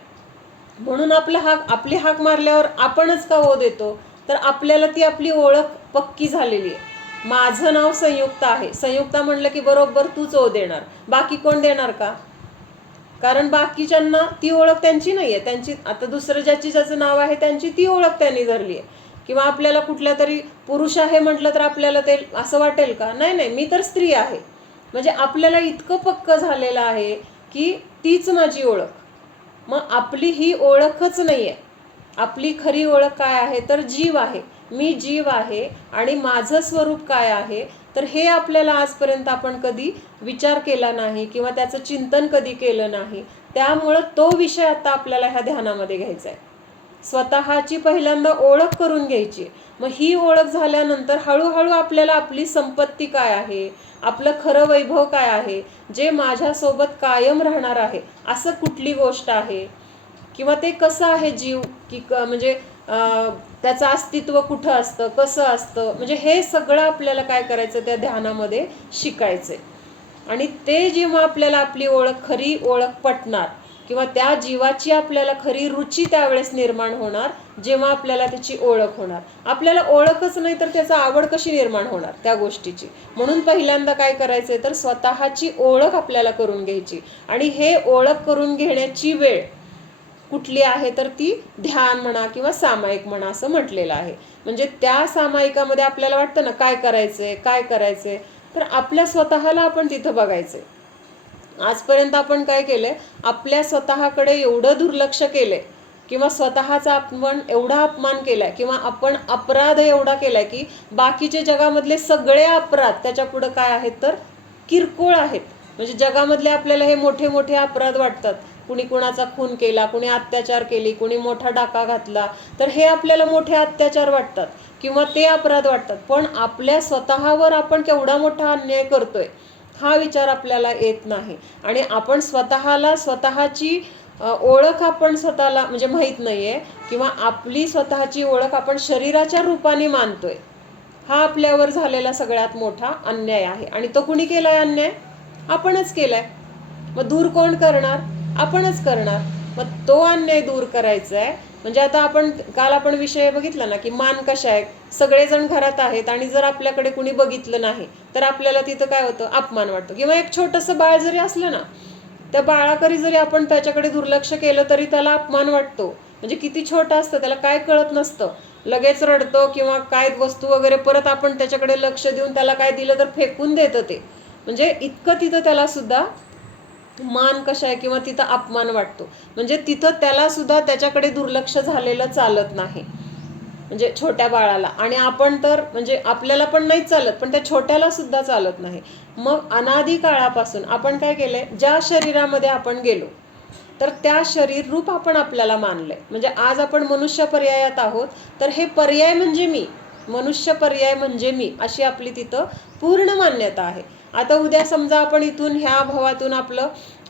म्हणून आपली हाक मारल्यावर आपणच का ओ देतो, तर आपल्याला ती आपली ओळख पक्की झालेली आहे. माझं नाव संयुक्ता आहे, संयुक्ता म्हणलं की बरोबर तूच ओ देणार, बाकी कोण देणार का, कारण बाकीच्यांना ती ओळख त्यांची नाही आहे. त्यांची आता दुसरं ज्याचं नाव आहे त्यांची ती ओळख त्यांनी धरली आहे. किंवा आपल्याला कुठल्या तरी पुरुष आहे म्हटलं तर आपल्याला ते असं वाटेल का, नाही मी तर स्त्री आहे. म्हणजे आपल्याला इतकं पक्क झालेलं आहे की तीच माझी ओळख. मग आपली ही ओळखच नाही आहे. आपली खरी ओळख काय आहे, तर जीव आहे. मी जीव आहे आणि माझं स्वरूप काय आहे, तर हे आपल्याला आजपर्यंत आपण कधी विचार केला नाही किंवा त्याचं चिंतन कधी केलं नाही. त्यामुळं तो विषय आता आपल्याला ह्या ध्यानामध्ये घ्यायचा आहे. स्वतःची पहिल्यांदा ओळख करून घ्यायची. मग ही ओळख झाल्यानंतर हळूहळू आपल्याला आपली संपत्ती काय आहे, आपलं खरं वैभव काय आहे, जे माझ्यासोबत कायम राहणार आहे असं कुठली गोष्ट आहे, किंवा ते कसं आहे जीव, की म्हणजे त्याचं अस्तित्व कुठं असतं, कसं असतं, म्हणजे हे सगळं आपल्याला काय करायचं, त्या ध्यानामध्ये शिकायचंय. आणि ते जेव्हा आपल्याला आपली खरी ओळख पटणार किंवा त्या जीवाची आपल्याला खरी रुची त्यावेळेस निर्माण होणार, जेव्हा आपल्याला त्याची ओळख होणार. आपल्याला ओळखच नाही तर त्याचा आवड कशी निर्माण होणार त्या गोष्टीची. म्हणून पहिल्यांदा काय करायचंय, तर स्वतःची ओळख आपल्याला करून घ्यायची. आणि हे ओळख करून घेण्याची वेळ कुठली आहे, तर ती ध्यान म्हणा किंवा सामायिक म्हणा असं म्हटलेलं आहे. म्हणजे त्या सामायिकामध्ये आपल्याला वाटतं ना काय करायचंय, तर आपल्या स्वतःला आपण तिथं बघायचंय. आजपर्यंत आपण काय केलंय, आपल्या स्वतःकडे एवढं दुर्लक्ष केलंय किंवा स्वतःचा आपण एवढा अपमान केलाय किंवा आपण अपराध एवढा केलाय की बाकीचे जगामधले सगळे अपराध त्याच्या पुढे काय आहेत, तर किरकोळ आहेत. म्हणजे जगामधले आपल्याला हे मोठे मोठे अपराध वाटतात, कुणी कुणाचा खून केला, कुणी अत्याचार केली, कुणी मोठा डाका घातला, तर हे आपल्याला मोठे अत्याचार वाटतात किंवा ते अपराध वाटतात. पण आपल्या स्वतःवर आपण केवढा मोठा अन्याय करतोय हा विचार आपल्याला येत नाही. आणि आपण स्वतःची ओळख आपण स्वतःला म्हणजे माहीत नाही आहे, किंवा आपली स्वतःची ओळख आपण शरीराच्या रूपाने मानतोय. हा आपल्यावर झालेला सगळ्यात मोठा अन्याय आहे. आणि तो कुणी केलाय अन्याय? आपणच केलाय. मग दूर कोण करणार? आपणच करणार. मग तो अन्याय दूर करायचा आहे. म्हणजे आता काल आपण विषय बघितला ना, की मान कशा आहे, सगळेजण घरात आहेत आणि जर आपल्याकडे कुणी बघितलं नाही तर आपल्याला तिथं काय होतं? अपमान वाटतो. किंवा एक छोटंसं बाळ जरी असलं ना, त्या बाळाकडे जरी आपण त्याच्याकडे दुर्लक्ष केलं तरी त्याला अपमान वाटतो. म्हणजे किती छोटं असतं, त्याला काय कळत नसतं, लगेच रडतो किंवा काय वस्तू वगैरे परत आपण त्याच्याकडे लक्ष देऊन त्याला काय दिलं तर फेकून देतं ते. म्हणजे इतकं तिथं त्याला सुद्धा मान कशा आहे किंवा तिथं अपमान वाटतो. म्हणजे तिथं त्याला सुद्धा त्याच्याकडे दुर्लक्ष झालेलं चालत नाही, म्हणजे छोट्या बाळाला. आणि आपण तर म्हणजे आपल्याला पण नाही चालत, पण त्या छोट्याला सुद्धा चालत नाही. मग अनादी काळापासून आपण काय केलंय, ज्या शरीरामध्ये आपण गेलो तर त्या शरीर रूप आपण आपल्याला मानलंय. म्हणजे आज आपण मनुष्य पर्यायात आहोत, तर हे पर्याय म्हणजे मी, मनुष्य पर्याय म्हणजे मी, अशी आपली तिथं पूर्ण मान्यता आहे. आता उद्या समजा आपण इथून ह्या भवातून आपलं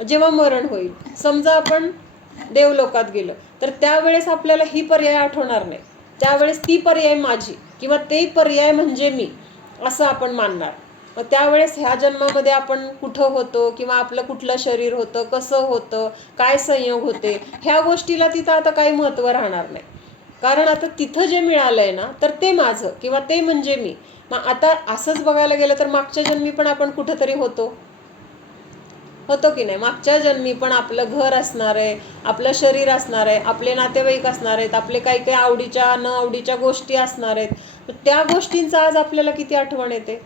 जेव्हा मरण होईल, समजा आपण देवलोकात गेलं, तर त्यावेळेस आपल्याला ही पर्याय आठवणार नाही. त्यावेळेस ती पर्याय माझी किंवा ते पर्याय म्हणजे मी असं आपण मानणार. मग त्यावेळेस ह्या जन्मामध्ये आपण कुठं होतो किंवा आपलं कुठलं शरीर होतं, कसं होतं, काय संयोग होते, ह्या गोष्टीला तिथं आता काही महत्त्व राहणार नाही. कारण आता तिथं जे मिळालंय ना, तर ते माझं किंवा ते म्हणजे मी. मग आता असंच बघायला गेलं तर मागच्या जन्मी पण आपण कुठंतरी होतो की नाही? मागच्या जन्मी पण आपलं घर असणार आहे, आपलं शरीर असणार आहे, आपले नातेवाईक असणार आहेत, आपले काही काही आवडीच्या न आवडीच्या गोष्टी असणार आहेत. त्या गोष्टींचा आज आपल्याला किती आठवण येते.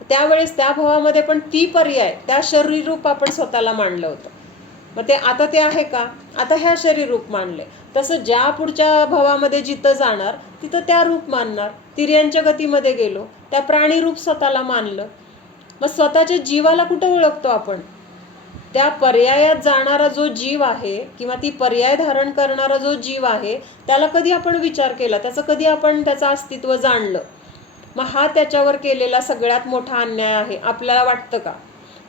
त्यावेळेस त्या भावामध्ये पण ती पर्याय, त्या शरीर रूप आपण स्वतःला मांडलं होतं. मग ते आहे का? आता ह्या शरीर रूप मानले. तसं ज्या पुढच्या भावामध्ये जिथं जाणार तिथं त्या रूप मानणार. तिर्यांच्या गतीमध्ये गेलो, त्या प्राणी रूप स्वतःला मानलं. मग स्वतःच्या जीवाला कुठं ओळखतो आपण? त्या पर्यायात जाणारा जो जीव आहे किंवा ती पर्याय धारण करणारा जो जीव आहे, त्याला कधी आपण विचार केला? कधी आपण त्याचं अस्तित्व जाणलं? मग हा त्याच्यावर केलेला सगळ्यात मोठा अन्याय आहे. आपल्याला वाटतं का?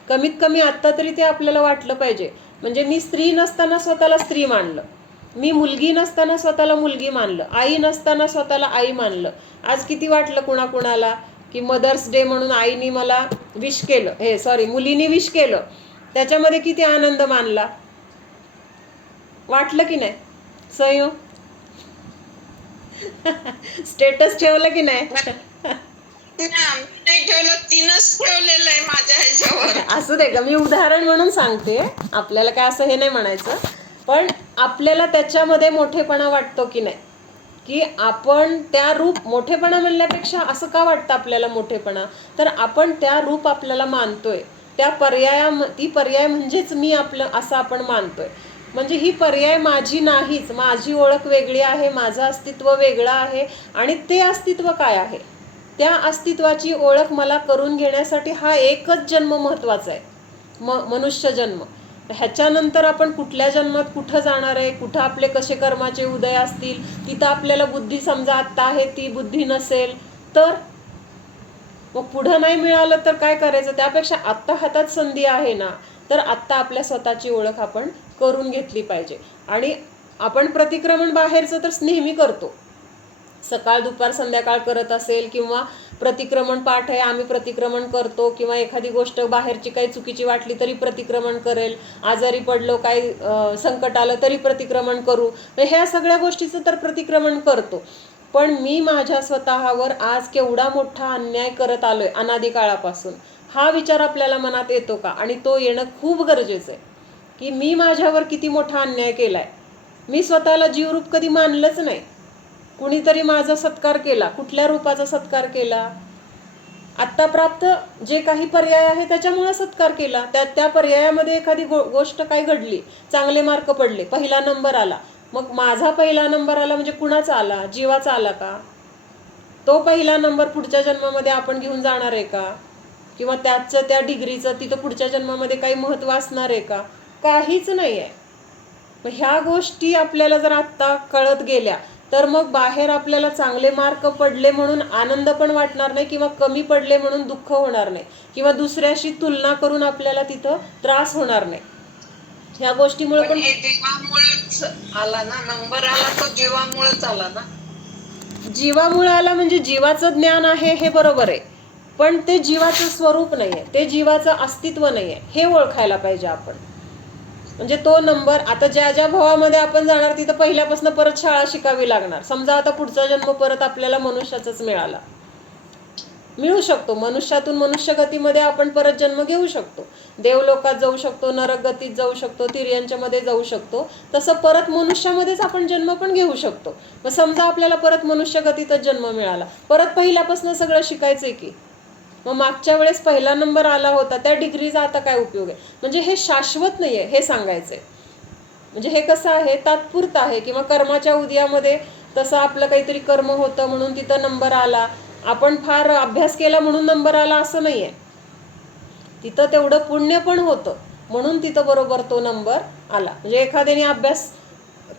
कमीत कमी आत्ता तरी ते आपल्याला वाटलं पाहिजे. म्हणजे मी स्त्री नसताना स्वतःला स्त्री मानलं, मी मुलगी नसताना स्वतःला मुलगी मानलं, आई नसताना स्वतःला आई मानलं. आज किती वाटलं कुणाकुणाला की मदर्स डे म्हणून आईनी मला विश केलं, मुलीनी विश केलं, त्याच्यामध्ये किती आनंद मानला. वाटलं की नाही संयोग? स्टेटस ठेवलं की नाही? असू दे का, मी उदाहरण म्हणून सांगते, आपल्याला काय असं हे नाही म्हणायचं. पण आपल्याला त्याच्यामध्ये मोठेपणा वाटतो की नाही, की आपण त्या रूप, मोठेपणा म्हणल्यापेक्षा असं का वाटतं आपल्याला मोठेपणा, तर आपण त्या रूप आपल्याला मानतोय, त्या ती पर्याय म्हणजेच मी आपलं असं आपण मानतोय. म्हणजे ही पर्याय माझी नाहीच, माझी ओळख वेगळी आहे, माझं अस्तित्व वेगळं आहे. आणि ते अस्तित्व काय आहे, त्या अस्तित्वाची ओळख मला करून घेण्यासाठी हा एकच जन्म महत्त्वाचा आहे, मनुष्य जन्म. ह्याच्यानंतर आपण कुठल्या जन्मात कुठं जाणार आहे, कुठं आपले कसे कर्माचे उदय असतील, तिथं आपल्याला बुद्धी समजा आत्ता आहे ती बुद्धी नसेल तर मग पुढं नाही मिळालं तर काय करायचं? त्यापेक्षा आत्ता हातात संधी आहे ना, तर आत्ता आपल्या स्वतःची ओळख आपण करून घेतली पाहिजे. आणि आपण प्रतिक्रमण बाहेरचं तर नेहमी करतो, सकाळ दुपार संध्याकाळ करत असेल, किंवा प्रतिक्रमण पाठ आहे आम्ही प्रतिक्रमण करतो, किंवा एखादी गोष्ट बाहेरची काही चुकीची वाटली तरी प्रतिक्रमण करेल, आजारी पडलो काही संकट आलं तरी प्रतिक्रमण करू, ह्या सगळ्या गोष्टीचं तर प्रतिक्रमण करतो. पण मी माझ्या स्वतःवर आज केवढा मोठा अन्याय करत आलोय अनादी काळापासून, हा विचार आपल्याला मनात येतो का? आणि तो येणं खूप गरजेचं आहे, की मी माझ्यावर किती मोठा अन्याय केलाय. मी स्वतःला जीवरूप कधी मानलंच नाही. कुणीतरी माझा सत्कार केला, कुठल्या रूपाचा सत्कार केला? आत्ता प्राप्त जे काही पर्याय आहे त्याच्यामुळे सत्कार केला. त्या पर्यायामध्ये एखादी गोष्ट काय घडली, चांगले मार्क पडले, पहिला नंबर आला, मग माझा पहिला नंबर आला म्हणजे कुणाचा आला? जीवाचा आला का? तो पहिला नंबर पुढच्या जन्मामध्ये आपण घेऊन जाणार आहे का? किंवा त्याचं त्या डिग्रीचं तिथं पुढच्या जन्मामध्ये काही महत्त्व असणार आहे का? काहीच नाही आहे. मग ह्या गोष्टी आपल्याला जर आत्ता कळत गेल्या तर मग बाहेर आपल्याला चांगले मार्क पडले म्हणून आनंद पण वाटणार नाही किंवा कमी पडले म्हणून दुःख होणार नाही किंवा दुसऱ्याशी तुलना करून आपल्याला तिथं त्रास होणार नाही. ह्या गोष्टीमुळे पण हे जीवामुळेच आला ना, नंबर आला तो जीवामुळेच आला ना. जीवामुळे आला म्हणजे जीवाचं ज्ञान आहे हे बरोबर आहे, पण ते जीवाचं स्वरूप नाही आहे, ते जीवाचं अस्तित्व नाही आहे, हे ओळखायला पाहिजे आपण. म्हणजे तो नंबर आता ज्या ज्या भावामध्ये आपण जाणार तिथं पहिल्यापासून परत शाळा शिकावी लागणार. समजा आता पुढचा जन्म परत आपल्याला मनुष्याचाच मिळू शकतो, मनुष्यातून मनुष्यगतीमध्ये आपण परत जन्म घेऊ शकतो, देवलोकात जाऊ शकतो, नरकगतीत जाऊ शकतो, तिर्यांच्या मध्ये जाऊ शकतो. तसं परत मनुष्यामध्येच आपण जन्म पण घेऊ शकतो. मग समजा आपल्याला परत मनुष्यगतीतच जन्म मिळाला, परत पहिल्यापासून सगळं शिकायचंय की. मग मागच्या वेळेस पहिला नंबर आला होता त्या डिग्रीचा आता काय उपयोग आहे? म्हणजे हे शाश्वत नाहीये हे सांगायचंय. म्हणजे हे कसं आहे, तात्पुरतं आहे. किंवा कर्माच्या उदयामध्ये तसं आपलं काहीतरी कर्म होतं म्हणून तिथं नंबर आला, आपण फार अभ्यास केला म्हणून नंबर आला असं नाहीये. तिथं तेवढं पुण्य पण होतं म्हणून तिथं बरोबर तो नंबर आला. म्हणजे एखाद्याने अभ्यास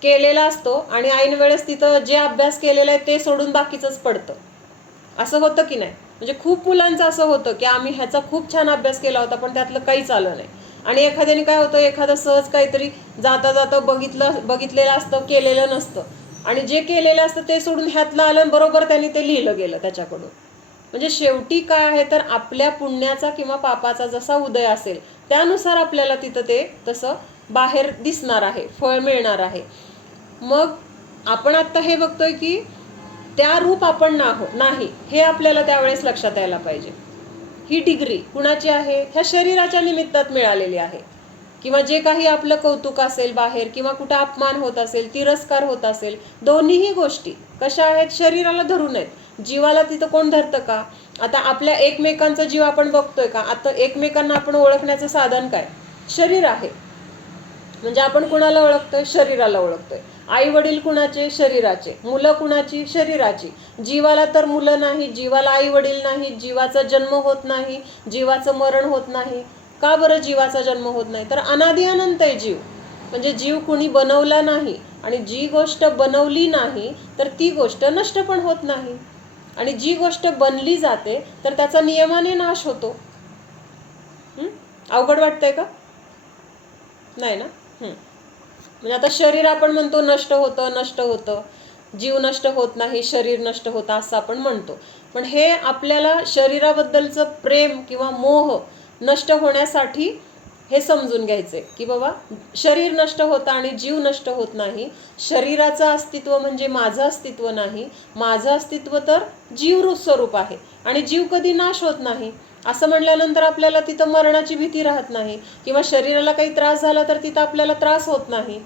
केलेला असतो आणि ऐन वेळेस तिथं जे अभ्यास केलेला आहे ते सोडून बाकीचंच पडतं, असं होतं की नाही? म्हणजे खूप मुलांचं असं होतं की आम्ही ह्याचा खूप छान अभ्यास केला होता पण त्यातलं काहीच आलं नाही. आणि एखाद्याने काय होतं, एखादं सहज काहीतरी जाता जाता बघितलेलं असतं, केलेलं नसतं, आणि जे केलेलं असतं ते सोडून ह्यातलं आलं बरोबर त्यांनी ते लिहिलं गेलं त्याच्याकडून. म्हणजे शेवटी काय आहे तर आपल्या पुण्याचा किंवा पापाचा जसा उदय असेल त्यानुसार आपल्याला तिथं ते तसं बाहेर दिसणार आहे, फळ मिळणार आहे. मग आपण आत्ता हे बघतोय की त्या रूप आपण नाही हे आपल्याला त्यावेळेस लक्षात यायला पाहिजे. ही डिग्री कुणाची आहे? ह्या शरीराच्या निमित्तात मिळालेली आहे. किंवा जे काही आपलं कौतुक असेल बाहेर किंवा कुठं अपमान होत असेल, तिरस्कार होत असेल, दोन्हीही गोष्टी कशा आहेत? शरीराला धरून आहेत. जीवाला तिथं कोण धरतं का? आता आपल्या एकमेकांचा जीव आपण बघतोय का? आता एकमेकांना आपण ओळखण्याचं साधन काय? शरीर आहे. म्हणजे आपण कुणाला ओळखतोय? शरीराला ओळखतोय. आई वडील कुणाचे? शरीराचे. मुलं कुणाची? शरीराची. जीवाला तर मुलं नाही, जीवाला आई वडील नाही, जीवाचा जन्म होत नाही, जीवाचं मरण होत नाही. का बरं जीवाचा जन्म होत नाही? तर अनादि अनंत आहे जीव. म्हणजे जीव कुणी बनवला नाही, आणि जी गोष्ट बनवली नाही तर ती गोष्ट नष्ट पण होत नाही. आणि जी गोष्ट बनली जाते तर त्याचा नियमाने नाश होतो. अवघड वाटतंय का? नाही ना. म्हणजे आता शरीर आपण म्हणतो नष्ट होतं, जीव नष्ट होत नाही, शरीर नष्ट होतं असं आपण म्हणतो. पण हे आपल्याला शरीराबद्दलचं प्रेम किंवा मोह नष्ट होण्यासाठी हे समजून घ्यायचंय की बाबा शरीर नष्ट होतं आणि जीव नष्ट होत नाही. शरीराचं अस्तित्व म्हणजे माझं अस्तित्व नाही, माझं अस्तित्व तर जीव स्वरूप आहे आणि जीव कधी नाश होत नाही. असं म्हणल्यानंतर आपल्याला तिथं मरणाची भीती राहत नाही किंवा शरीराला काही त्रास झाला तर तिथं आपल्याला त्रास होत नाही.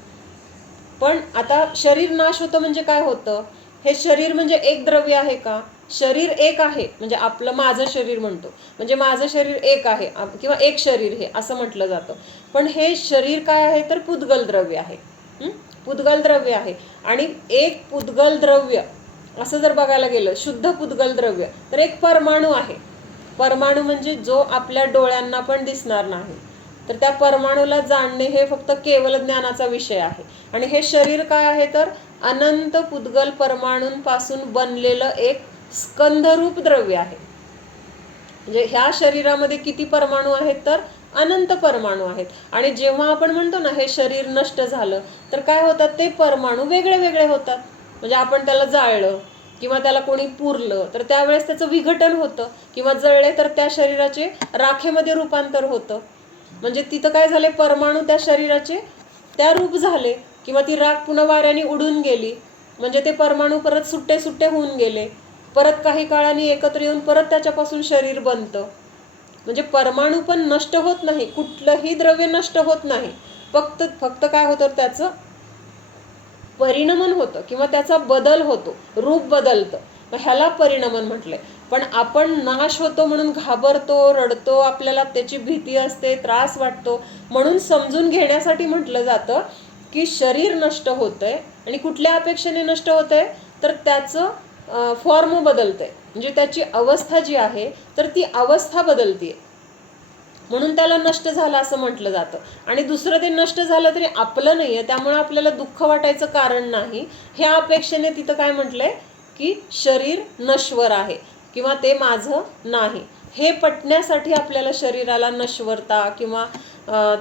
पण आता शरीर नाश होतं म्हणजे काय होतं? हे शरीर म्हणजे एक द्रव्य आहे का? शरीर एक आहे. म्हणजे आपलं माझं शरीर म्हणतो म्हणजे माझं शरीर एक आहे किंवा एक शरीर हे असं म्हटलं जातं. पण हे शरीर काय आहे तर पुद्गल द्रव्य आहे. पुद्गल द्रव्य आहे. आणि एक पुद्गल द्रव्य असं जर बघायला गेलं, शुद्ध पुद्गल द्रव्य तर एक परमाणू आहे. परमाणू म्हणजे जो आपल्या डोळ्यांना पण दिसणार नाही, तर त्या परमाणूला जाणणे हे फक्त केवल ज्ञानाचा विषय आहे. आणि हे शरीर काय आहे तर अनंत पुद्गल परमाणूंपासून बनलेलं एक स्कंधरूप द्रव्य आहे. म्हणजे ह्या शरीरामध्ये किती परमाणू आहेत तर अनंत परमाणू आहेत. आणि जेव्हा आपण म्हणतो ना हे शरीर नष्ट झालं तर काय होतात? ते परमाणू वेगळे वेगळे होतात. म्हणजे आपण त्याला जाळलं किंवा त्याला कोणी पुरलं तर त्यावेळेस त्याचं विघटन होतं, किंवा जळले तर त्या शरीराचे राखेमध्ये रूपांतर होतं. म्हणजे तिथं काय झाले? परमाणू त्या शरीराचे त्या रूप झाले, किंवा ती राख पुन्हा वाऱ्याने उडून गेली म्हणजे ते परमाणू परत सुट्टे सुट्टे होऊन गेले, परत काही काळाने एकत्र येऊन परत त्याच्यापासून शरीर बनतं. म्हणजे परमाणू पण नष्ट होत नाही, कुठलंही द्रव्य नष्ट होत नाही. फक्त काय होतं? त्याचं परिणमन होतं किंवा त्याचा बदल होतो, रूप बदलतं. ह्याला परिणमन म्हटलंय. पण आपण नाश होतो म्हणून घाबरतो, रडतो, आपल्याला त्याची भीती असते, त्रास वाटतो. म्हणून समजून घेण्यासाठी म्हटलं जातं की शरीर नष्ट होतंय आणि कुठल्या अपेक्षेने नष्ट होतंय तर त्याचं फॉर्म बदलतंय. म्हणजे त्याची अवस्था जी आहे तर ती अवस्था बदलतीये. म्हणून त्याला नष्ट झालं असं म्हटलं जातं. आणि दुसरं ते नष्ट झालं तरी आपलं नाही आहे, त्यामुळे आपल्याला दुःख वाटायचं कारण नाही. ह्या अपेक्षेने तिथं काय म्हटलंय की शरीर नश्वर आहे किंवा ते माझं नाही, हे पटण्यासाठी आपल्याला शरीराला नश्वरता किंवा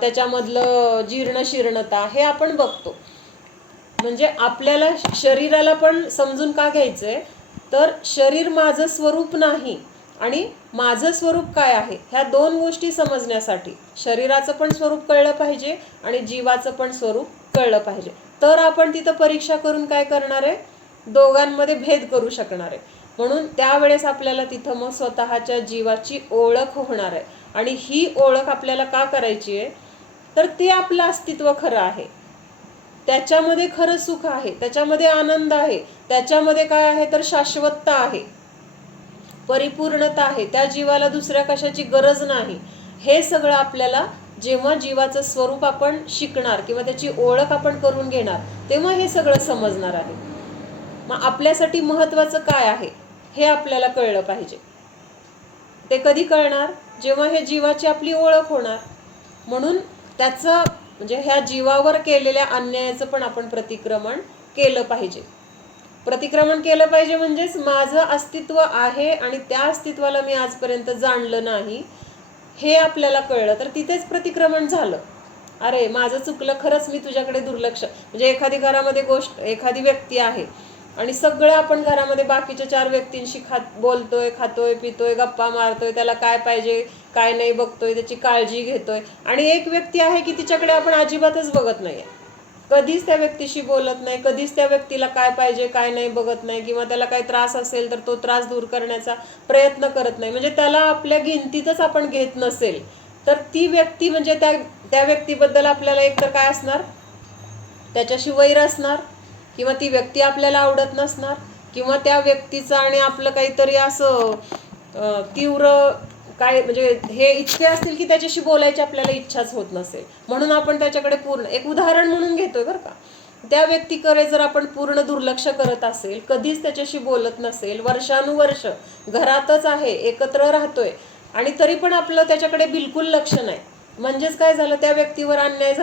त्याच्यामधलं जीर्णशीर्णता हे आपण बघतो. म्हणजे आपल्याला शरीराला पण समजून का घ्यायचंय, तर शरीर माझं स्वरूप नाही आणि माझं स्वरूप काय आहे ह्या दोन गोष्टी समजण्यासाठी शरीराचं पण स्वरूप कळलं पाहिजे आणि जीवाचं पण स्वरूप कळलं पाहिजे. तर आपण तिथं परीक्षा करून काय करणार आहे, दोघांमध्ये भेद करू शकणार आहे. म्हणून त्यावेळेस आपल्याला तिथं मग स्वतःच्या जीवाची ओळख होणार आहे. आणि ही ओळख आपल्याला का करायची आहे, तर ते आपलं अस्तित्व खरं आहे, त्याच्यामध्ये खरं सुख आहे, त्याच्यामध्ये आनंद आहे, त्याच्यामध्ये काय आहे तर शाश्वतता आहे, परिपूर्णता आहे, त्या जीवाला दुसऱ्या कशाची गरज नाही. हे सगळं आपल्याला जेव्हा जीवाचं स्वरूप आपण शिकणार किंवा त्याची ओळख आपण करून घेणार तेव्हा हे सगळं समजणार आहे. मग आपल्यासाठी महत्त्वाचं काय आहे हे आपल्याला कळलं पाहिजे. ते कधी कळणार, जेव्हा हे जीवाची आपली ओळख होणार. म्हणून त्याचं म्हणजे ह्या जीवावर केलेल्या अन्यायाचं पण आपण प्रतिक्रमण केलं पाहिजे. प्रतिक्रमण केलं पाहिजे म्हणजेच माझं अस्तित्व आहे आणि त्या अस्तित्वाला मी आजपर्यंत जाणलं नाही हे आपल्याला कळलं तर तिथेच प्रतिक्रमण झालं. अरे माझं चुकलं, खरंच मी तुझ्याकडे दुर्लक्ष. म्हणजे एखादी घरामध्ये एखादी व्यक्ती आहे आणि सगळं आपण घरामध्ये बाकीच्या 4 व्यक्तींशी बोलतोय, खातोय, पितोय, गप्पा मारतोय, त्याला काय पाहिजे काय नाही बघतोय, त्याची काळजी घेतोय. आणि एक व्यक्ती आहे की तिच्याकडे आपण अजिबातच बघत नाहीये, कधीच त्या व्यक्तीशी बोलत नाही, कधीच त्या व्यक्तीला काय पाहिजे काय नाही बघत नाही, किंवा त्याला काही त्रास असेल तर तो त्रास दूर करण्याचा प्रयत्न करत नाही. म्हणजे त्याला आपल्या गिनतीतच आपण घेत नसेल तर ती व्यक्ती म्हणजे त्या व्यक्तीबद्दल आपल्याला एकतर काय असणार, त्याच्याशी वैर असणार, किंवा ती व्यक्ती आपल्याला आवडत नसणार, किंवा त्या व्यक्तीचं आणि आपलं काहीतरी असं तीव्र काय म्हणजे हे इतके असतील की त्याच्याशी बोलायची आपल्याला इच्छाच होत नसेल. म्हणून आपण त्याच्याकडे पूर्ण एक उदाहरण म्हणून घेतोय बरं का, त्या व्यक्तीकडे जर आपण पूर्ण दुर्लक्ष करत असेल, कधीच त्याच्याशी बोलत नसेल, वर्षानुवर्ष घरातच आहे, एकत्र राहतोय आणि तरी पण आपलं त्याच्याकडे बिलकुल लक्ष नाही, म्हणजेच काय झालं, त्या व्यक्तीवर अन्याय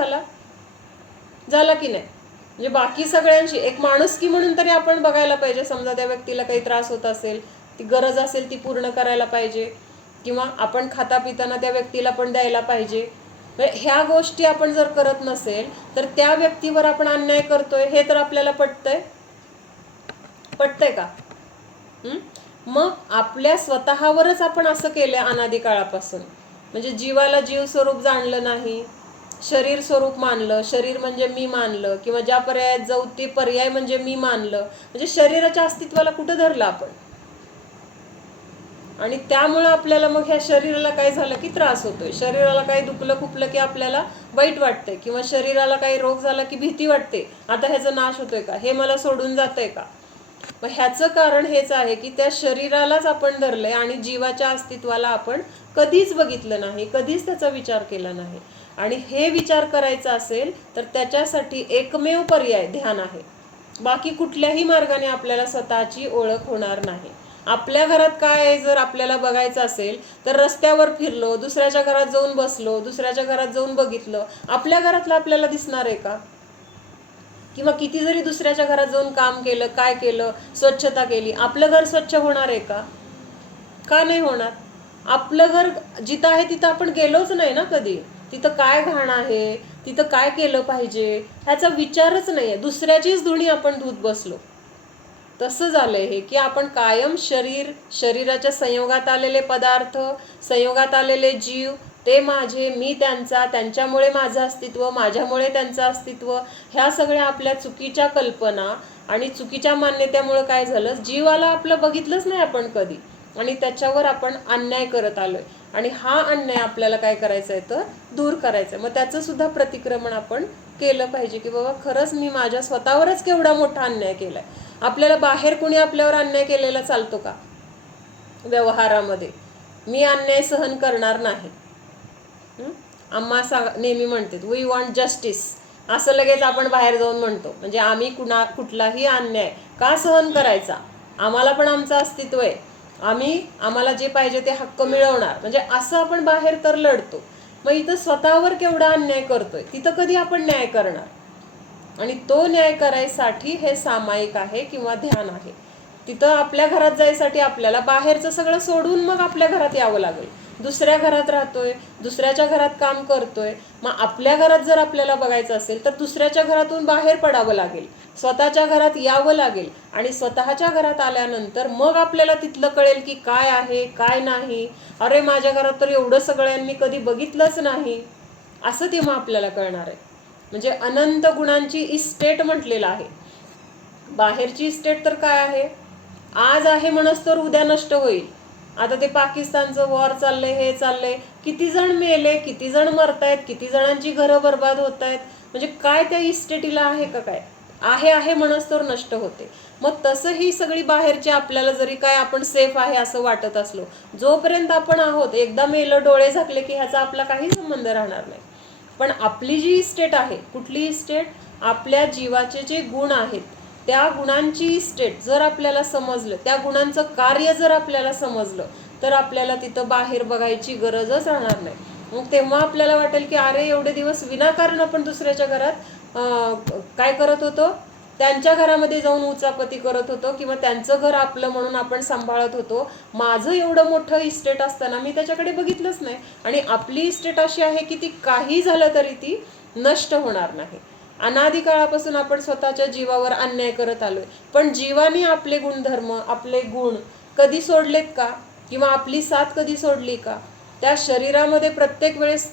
झाला की नाही. म्हणजे बाकी सगळ्यांशी एक माणुसकी म्हणून तरी आपण बघायला पाहिजे. समजा त्या व्यक्तीला काही त्रास होत असेल, ती गरज असेल ती पूर्ण करायला पाहिजे, किंवा आपण खाता पिताना त्या व्यक्तीला पण द्यायला पाहिजे. ह्या गोष्टी आपण जर करत नसेल तर त्या व्यक्तीवर आपण अन्याय करतोय हे तर आपल्याला पटतंय का? मग आपल्या स्वतःवरच आपण असं केलं अनादी काळापासून. म्हणजे जीवाला जीव स्वरूप जाणलं नाही, शरीर स्वरूप मानलं, शरीर म्हणजे मी मानलं, किंवा ज्या पर्यायात जाऊ ते पर्याय म्हणजे मी मानलं. म्हणजे शरीराच्या अस्तित्वाला कुठं धरलं आपण. आणि त्यामुळं आपल्याला मग ह्या शरीराला काय झालं की त्रास होतोय, शरीराला काही दुखलं खुपलं की आपल्याला वाईट वाटतंय, किंवा शरीराला काही रोग झाला की भीती वाटते, आता ह्याचा नाश होतोय का, हे मला सोडून जातंय का. मग ह्याचं कारण हेच आहे की त्या शरीरालाच आपण धरलंय आणि जीवाच्या अस्तित्वाला आपण कधीच बघितलं नाही, कधीच त्याचा विचार केला नाही. आणि हे विचार करायचा असेल तर त्याच्यासाठी एकमेव पर्याय ध्यान आहे. बाकी कुठल्याही मार्गाने आपल्याला स्वतःची ओळख होणार नाही. आपल्या घरात काय आहे जर आपल्याला बघायचं असेल तर रस्त्यावर फिरलो, दुसऱ्याच्या घरात जाऊन बसलो, दुसऱ्याच्या घरात जाऊन बघितलं, आपल्या घरातलं आपल्याला दिसणार आहे का? किंवा किती जरी दुसऱ्याच्या घरात जाऊन काम केलं, काय केलं, स्वच्छता केली, आपलं घर स्वच्छ होणार आहे का? का नाही होणार? आपलं घर जिथं आहे तिथं आपण गेलोच नाही ना कधी. तिथं काय घाण आहे, तिथं काय केलं पाहिजे ह्याचा विचारच नाहीये, दुसऱ्याचीच धुणी आपण धुत बसलो. तसं झालंय हे की आपण कायम शरीराच्या संयोगात आलेले पदार्थ, संयोगात आलेले जीव, ते माझे, मी त्यांचा, त्यांच्यामुळे माझं अस्तित्व, माझ्यामुळे त्यांचं अस्तित्व, ह्या सगळ्या आपल्या चुकीच्या कल्पना आणि चुकीच्या मान्यतेमुळे काय झालं, जीवाला आपलं बघितलंच नाही आपण कधी आणि त्याच्यावर आपण अन्याय करत आलोय. आणि हा अन्याय आपल्याला काय करायचा आहे तर दूर करायचा आहे. मग त्याचं सुद्धा प्रतिक्रमण आपण केलं पाहिजे की बाबा खरंच मी माझ्या स्वतःवरच केवढा मोठा अन्याय केलाय. आपल्याला बाहेर कुणी आपल्यावर अन्याय केलेला चालतो का? व्यवहारामध्ये मी अन्याय सहन करणार नाही. आम्हा नेहमी म्हणते वी वॉन्ट जस्टिस, असं लगेच आपण बाहेर जाऊन म्हणतो. म्हणजे आम्ही कुठलाही अन्याय का सहन करायचा, आम्हाला पण आमचं अस्तित्व आहे, आम्हाला जे पाहिजे ते हक्क मिळवणार, म्हणजे असं आपण बाहेर तर लढतो. मग इथं स्वतःवर केवढा अन्याय करतोय, तिथं कधी आपण न्याय करणार? आणि तो न्याय करायसाठी हे सामायिक आहे किंवा ध्यान आहे. तिथं आपल्या घरात जायसाठी आपल्याला बाहेरचं सगळं सोडून मग आपल्या घरात यावं लागेल. दुसऱ्या घरात राहतोय, दुसऱ्याच्या घरात काम करतोय, मग आपल्या घरात जर आपल्याला बघायचं असेल तर दुसऱ्याच्या घरातून बाहेर पडावं लागेल, स्वतःच्या घरात यावं लागेल. आणि स्वतःच्या घरात आल्यानंतर मग आपल्याला तिथलं कळेल की काय आहे काय नाही. अरे माझ्या घरात तर एवढं सगळ्यांनी कधी बघितलंच नाही, असं तेव्हा आपल्याला कळणार आहे. म्हणजे अनंत गुणांची इस्टेट म्हटलेलं आहे. बाहेरची इस्टेट तर काय आहे, आज आहे म्हणस तर उद्या नष्ट होईल. आता ते पाकिस्तानचं वॉर चाललंय, हे चाललंय, किती जण मेले, किती जण मरतायत, किती जणांची घरं बर्बाद होत आहेत. म्हणजे काय त्या इस्टेटीला आहे का? काय आहे म्हणस तर नष्ट होते. मग तसं ही सगळी बाहेरची आपल्याला जरी काय आपण सेफ आहे असं वाटत असलो, जोपर्यंत आपण आहोत, एकदा मेलं डोळे झाकले की ह्याचा आपला काही संबंध राहणार नाही. पण आपली जी इस्टेट आहे, कुठली इस्टेट? आपल्या जीवाचे जे गुण आहेत त्या गुणांची इस्टेट जर आपल्याला समजलं, त्या गुणांचं कार्य जर आपल्याला समजलं, तर आपल्याला तिथं बाहेर बघायची गरजच राहणार नाही. मग तेव्हा आपल्याला वाटेल की अरे एवढे दिवस विनाकारण आपण दुसऱ्याच्या घरात काय करत होतो, त्यांच्या घरामध्ये जाऊन उचापती करत होतो किंवा त्यांचं घर आपलं म्हणून आपण सांभाळत होतो. माझं एवढं मोठं इस्टेट असताना मी त्याच्याकडे बघितलंच नाही. आणि आपली इस्टेट अशी आहे की ती काही झालं तरी ती नष्ट होणार नाही. अनादी काळापासून आपण स्वतःच्या जीवावर अन्याय करत आलोय, पण जीवाने आपले गुणधर्म, आपले गुण कधी सोडलेत का? किंवा आपली साथ कधी सोडली का? त्या शरीरामध्ये प्रत्येक वेळेस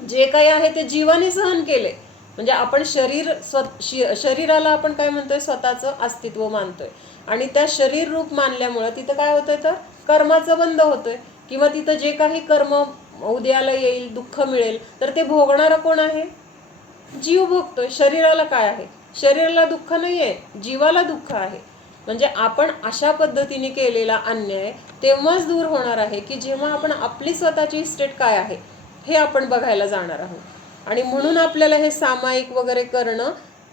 जे काही आहे ते जीवाने सहन केले. म्हणजे आपण शरीराला आपण काय म्हणतोय, स्वतःचं अस्तित्व मानतोय. आणि त्या शरीर रूप मानल्यामुळं तिथं काय होतंय, तर कर्माचं बंध होतोय. किंवा तिथं जे काही कर्म उद्याला येईल, दुःख मिळेल, तर ते भोगणारं कोण आहे? जीव भोगतोय. शरीराला काय आहे? शरीराला दुःख नाही आहे, जीवाला दुःख आहे. म्हणजे आपण अशा पद्धतीने केलेला अन्याय तेव्हाच दूर होणार आहे की जेव्हा आपण आपली स्वतःची स्टेट काय आहे हे आपण बघायला जाणार आहोत. आणि म्हणून आपल्याला हे सामायिक वगैरे करणं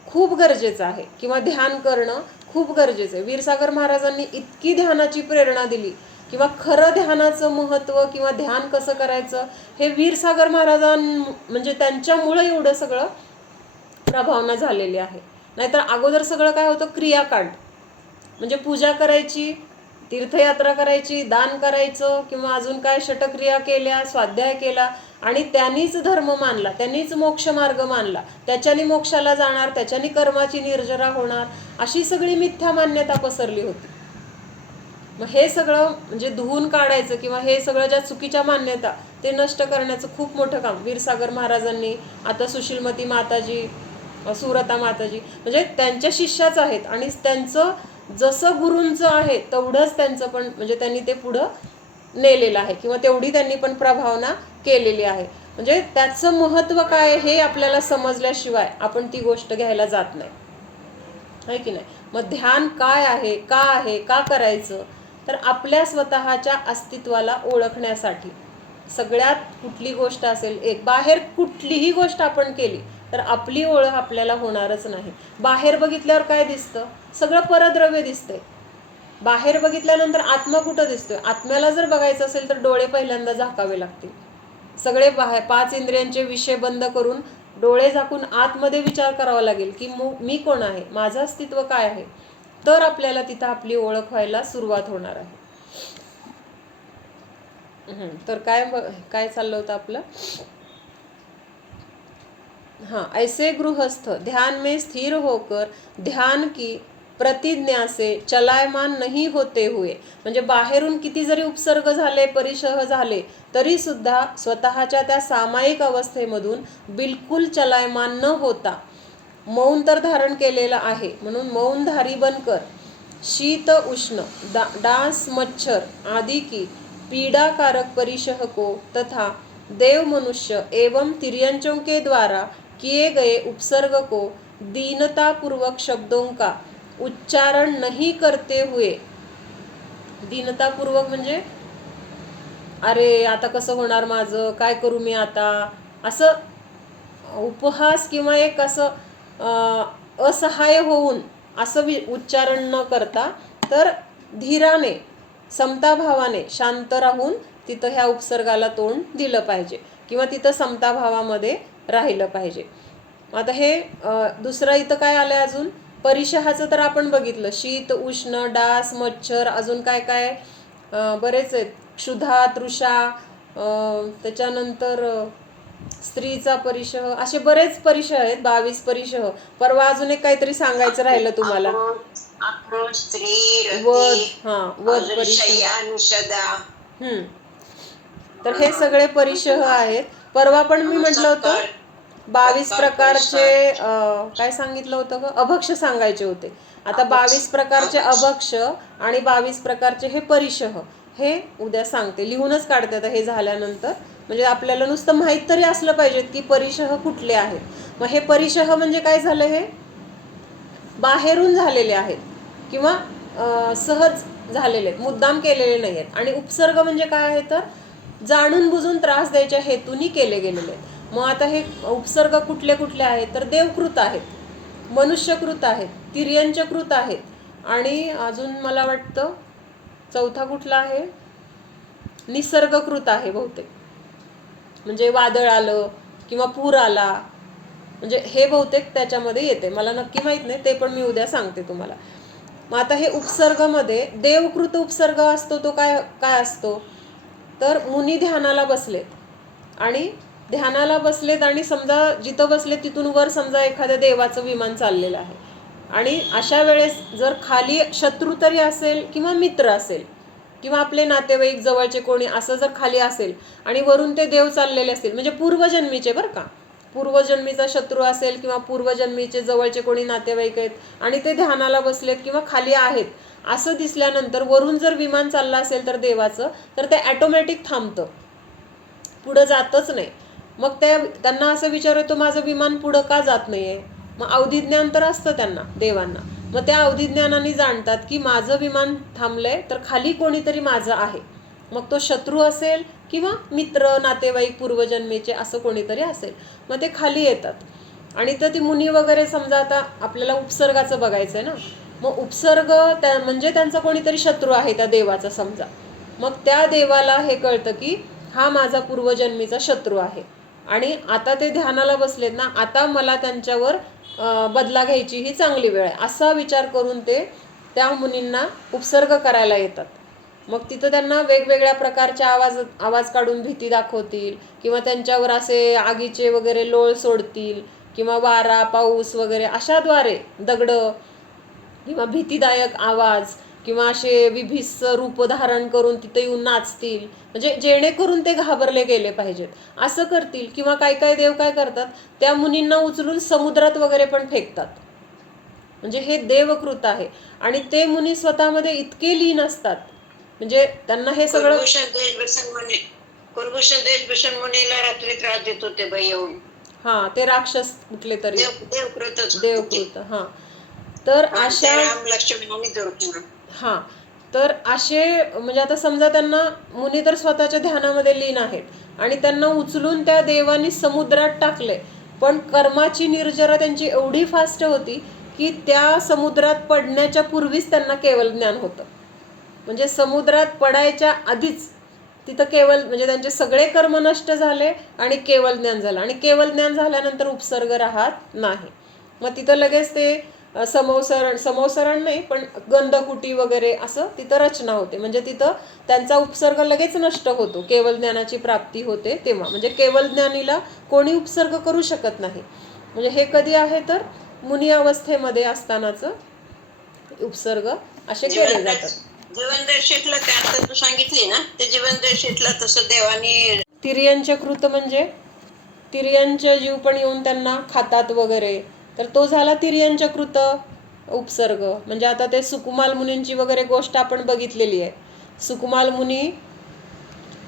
खूप गरजेचं आहे, किंवा ध्यान करणं खूप गरजेचं आहे. वीरसागर महाराजांनी इतकी ध्यानाची प्रेरणा दिली, किंवा खरं ध्यानाचं महत्त्व किंवा ध्यान कसं करायचं हे वीरसागर म्हणजे त्यांच्यामुळं एवढं सगळं प्रभावना झालेली आहे. नाहीतर अगोदर सगळं काय होतं, क्रियाकांड. म्हणजे पूजा करायची, तीर्थयात्रा करायची, दान करायचं, किंवा अजून काय षटक्रिया केल्या, स्वाध्याय केला, आणि त्यांनीच धर्म मानला, त्यांनीच मोक्ष मार्ग मानला, त्याच्यानी मोक्षाला जाणार, त्याच्यानी कर्माची निर्जरा होणार, अशी सगळी मिथ्या मान्यता पसरली होती. मग हे सगळं म्हणजे धुवून काढायचं, किंवा हे सगळं ज्या चुकीच्या मान्यता ते नष्ट करण्याचं खूप मोठं काम वीरसागर महाराजांनी, आता सुशीलमती माताजी, सुरता माताजी, म्हणजे त्यांच्या शिष्याच आहेत. आणि त्यांचं जसं गुरूंचं आहे तेवढंच त्यांचं पण म्हणजे त्यांनी ते पुढं नेलेलं आहे, किंवा तेवढी त्यांनी पण प्रभावना केलेली आहे. म्हणजे त्याचं महत्त्व काय हे आपल्याला समजल्याशिवाय आपण ती गोष्ट घ्यायला जात नाही, आहे की नाही? मग ध्यान काय आहे, का करायचं? तर आपल्या स्वतःच्या अस्तित्वाला ओळखण्यासाठी. सगळ्यात कुठली गोष्ट असेल, एक बाहेर कुठलीही गोष्ट आपण केली तर आपली ओळख आपल्याला होणारच नाही. बाहेर बघितल्यावर काय दिसतं? सगळं परद्रव्य दिसतंय. बाहेर बघितल्यानंतर आत्मा कुठं दिसतोय? आत्म्याला जर बघायचं असेल तर डोळे पहिल्यांदा झाकावे लागतील. सगळे 5 इंद्रियांचे विषय बंद करून डोळे झाकून आतमध्ये विचार करावा लागेल की मी कोण आहे, माझं अस्तित्व काय आहे. तर आपल्याला तिथं आपली ओळख व्हायला सुरुवात होणार आहे. तर काय चाललं होतं आपलं? हाँ, ऐसे गृहस्थ ध्यान में स्थिर होकर ध्यान की प्रतिज्ञा से चलायमान नहीं होते हुए, म्हणजे बाहेरून किती जरी उपसर्ग झाले, परिशह झाले, तरी सुद्धा स्वतःच्या त्या सामायिक अवस्थेमधून बिलकुल चलायमान न होता मौन तर धारण केलेलं आहे. म्हणून मौनधारी बनकर शीत उष्ण डांस मच्छर आदि की पीड़ाकारक परिशह को तथा देव मनुष्य एवं तिर्यंचों के द्वारा किए गए उपसर्ग को दीनतापूर्वक शब्दों का उच्चारण नहीं करते हुए, दीनतापूर्वक म्हणजे अरे आता कसं होणार माझं, काय करू मी आता, असं उपहास किंवा एक असं असहाय होऊन असं उच्चारण न करता, तर धीराने समताभावाने शांत राहून तिथं ह्या उपसर्गाला तोंड दिलं पाहिजे किंवा तिथं समताभावामध्ये राहिलं पाहिजे. आता हे दुसरं इथं काय आलंय अजून, परिशहाचं तर आपण बघितलं, शीत, उष्ण, डास, मच्छर, अजून काय काय बरेच आहेत, क्षुधा, तृषा, त्याच्यानंतर स्त्रीचा परिशह, असे बरेच परिशह आहेत, 22 परिशह. परवा अजून एक काहीतरी सांगायचं राहिलं तुम्हाला, आक्रोश, स्त्री, वध, वध अजून परिशह. शय्या, निषदा. तर हे सगळे परिशह आहेत. परवा पण मी म्हटलं होतं 22 प्रकारचे काय सांगितलं होतं ग, अभक्ष सांगायचे होते. आता 22 प्रकारचे अभक्ष आणि 22 प्रकारचे हे परिशह हे उद्या सांगते, लिहूनच काढते आता हे झाल्यानंतर. म्हणजे आपल्याला नुसतं माहीत तरी असलं पाहिजेत की परिशह कुठले आहेत. मग हे परिशह म्हणजे काय झालं, हे बाहेरून झालेले आहेत किंवा सहज झालेले आहेत, मुद्दाम केलेले नाही आहेत. आणि उपसर्ग म्हणजे काय आहे तर जाणून बुजून त्रास द्यायच्या हेतूनी केले गेलेले आहेत. मग आता हे उपसर्ग कुठले कुठले आहेत तर देवकृत आहेत, मनुष्यकृत आहेत, तिर्यंचकृत आहेत, आणि अजून मला वाटतं चौथा कुठला आहे, निसर्गकृत आहे बहुतेक. म्हणजे वादळ आलं किंवा पूर आला, म्हणजे हे बहुतेक त्याच्यामध्ये येते, मला नक्की माहीत नाही, ते पण मी उद्या सांगते तुम्हाला. मग आता हे उपसर्गामध्ये देवकृत उपसर्ग असतो तो काय काय असतो तर मुनी ध्यानाला बसलेत आणि समजा जिथं बसले तिथून वर समजा एखाद्या देवाचं विमान चाललेलं आहे, आणि अशा वेळेस जर खाली शत्रू तरी असेल किंवा मित्र असेल किंवा आपले नातेवाईक जवळचे कोणी असं जर खाली असेल आणि वरून ते देव चाललेले असतील, म्हणजे पूर्वजन्मीचे बरं का, पूर्वजन्मीचा शत्रू असेल किंवा पूर्वजन्मीचे जवळचे कोणी नातेवाईक आहेत आणि ते ध्यानाला बसलेत किंवा खाली आहेत असं दिसल्यानंतर वरून जर विमान चाललं असेल तर देवाचं, तर ते ॲटोमॅटिक थांबतं, पुढं जातच नाही. मग त्यांना असं विचार येतो माझं विमान पुढं का जात नाहीये. मग अवधिज्ञान तर असतं त्यांना, देवांना. मग त्या अवधिज्ञानाने जाणतात की माझं विमान थांबलंय तर खाली कोणीतरी माझं आहे, मग तो शत्रू असेल किंवा मित्र, नातेवाईक, पूर्वजन्मीचे असं कोणीतरी असेल. मग ते खाली येतात आणि तर ती मुनी वगैरे समजा, आता आपल्याला उपसर्गाचं बघायचं आहे ना, मग उपसर्ग म्हणजे त्यांचा कोणीतरी शत्रू आहे त्या देवाचा समजा. मग त्या देवाला हे कळतं की हा माझा पूर्वजन्मीचा शत्रू आहे आणि आता ते ध्यानाला बसलेत ना, आता मला त्यांच्यावर बदला घ्यायची ही चांगली वेळ आहे, असा विचार करून ते त्या मुनींना उपसर्ग करायला येतात. मग तिथं त्यांना वेगवेगळ्या प्रकारच्या आवाज काढून भीती दाखवतील किंवा त्यांच्यावर असे आगीचे वगैरे लोळ सोडतील किंवा वारा, पाऊस वगैरे अशाद्वारे दगडं किंवा भीतीदायक आवाज किंवा असे विभिन्न रूप धारण करून तिथे येऊन नाचतील, म्हणजे जेणेकरून ते घाबरले गेले पाहिजेत असं करतील. किंवा काय काय देव काय करतात, त्या मुनींना उचलून समुद्रात वगैरे पण फेकतात. म्हणजे हे देवकृत आहे. आणि ते मुनी स्वतःमध्ये इतके लीन असतात, म्हणजे त्यांना हे सगळं. कुलभूषण देशभूषण मुनीला रात्री त्रास देत होते बाई येऊन. ते राक्षस कुठले तरी देवकृत. तर अशा तर असे म्हणजे आता समजा त्यांना मुनी तर स्वतःच्या ध्यानामध्ये लीन आहेत आणि त्यांना उचलून त्या देवानी समुद्रात टाकले, पण कर्माची निर्जरा त्यांची एवढी फास्ट होती की त्या समुद्रात पडण्याच्या पूर्वीच त्यांना केवल ज्ञान होतं. म्हणजे समुद्रात पडायच्या आधीच तिथं केवल, म्हणजे त्यांचे सगळे कर्म नष्ट झाले आणि केवल ज्ञान झालं. आणि केवल ज्ञान झाल्यानंतर उपसर्ग राहत नाही. मग तिथं लगेच ते समोसरण नाही पण गंधकुटी वगैरे असं तिथं रचना होते. म्हणजे तिथं त्यांचा उपसर्ग लगेच नष्ट होतो, केवल ज्ञानाची प्राप्ती होते तेव्हा. म्हणजे केवल ज्ञानीला कोणी उपसर्ग करू शकत नाही. म्हणजे हे कधी आहे तर मुनी अवस्थेमध्ये असतानाचं उपसर्ग असे केले जातात. जीवनदर्शेतला त्यात तू सांगितली ना, ते जीवनदर्शेतला तसं देवानी. तिर्यंचकृत म्हणजे तिर्यंच जीव पण येऊन त्यांना खातात वगैरे, तर तो झाला तिर्यंचकृत उपसर्ग. म्हणजे आता ते सुकुमाल मुनींची वगैरे गोष्ट आपण बघितलेली आहे. सुकुमाल मुनी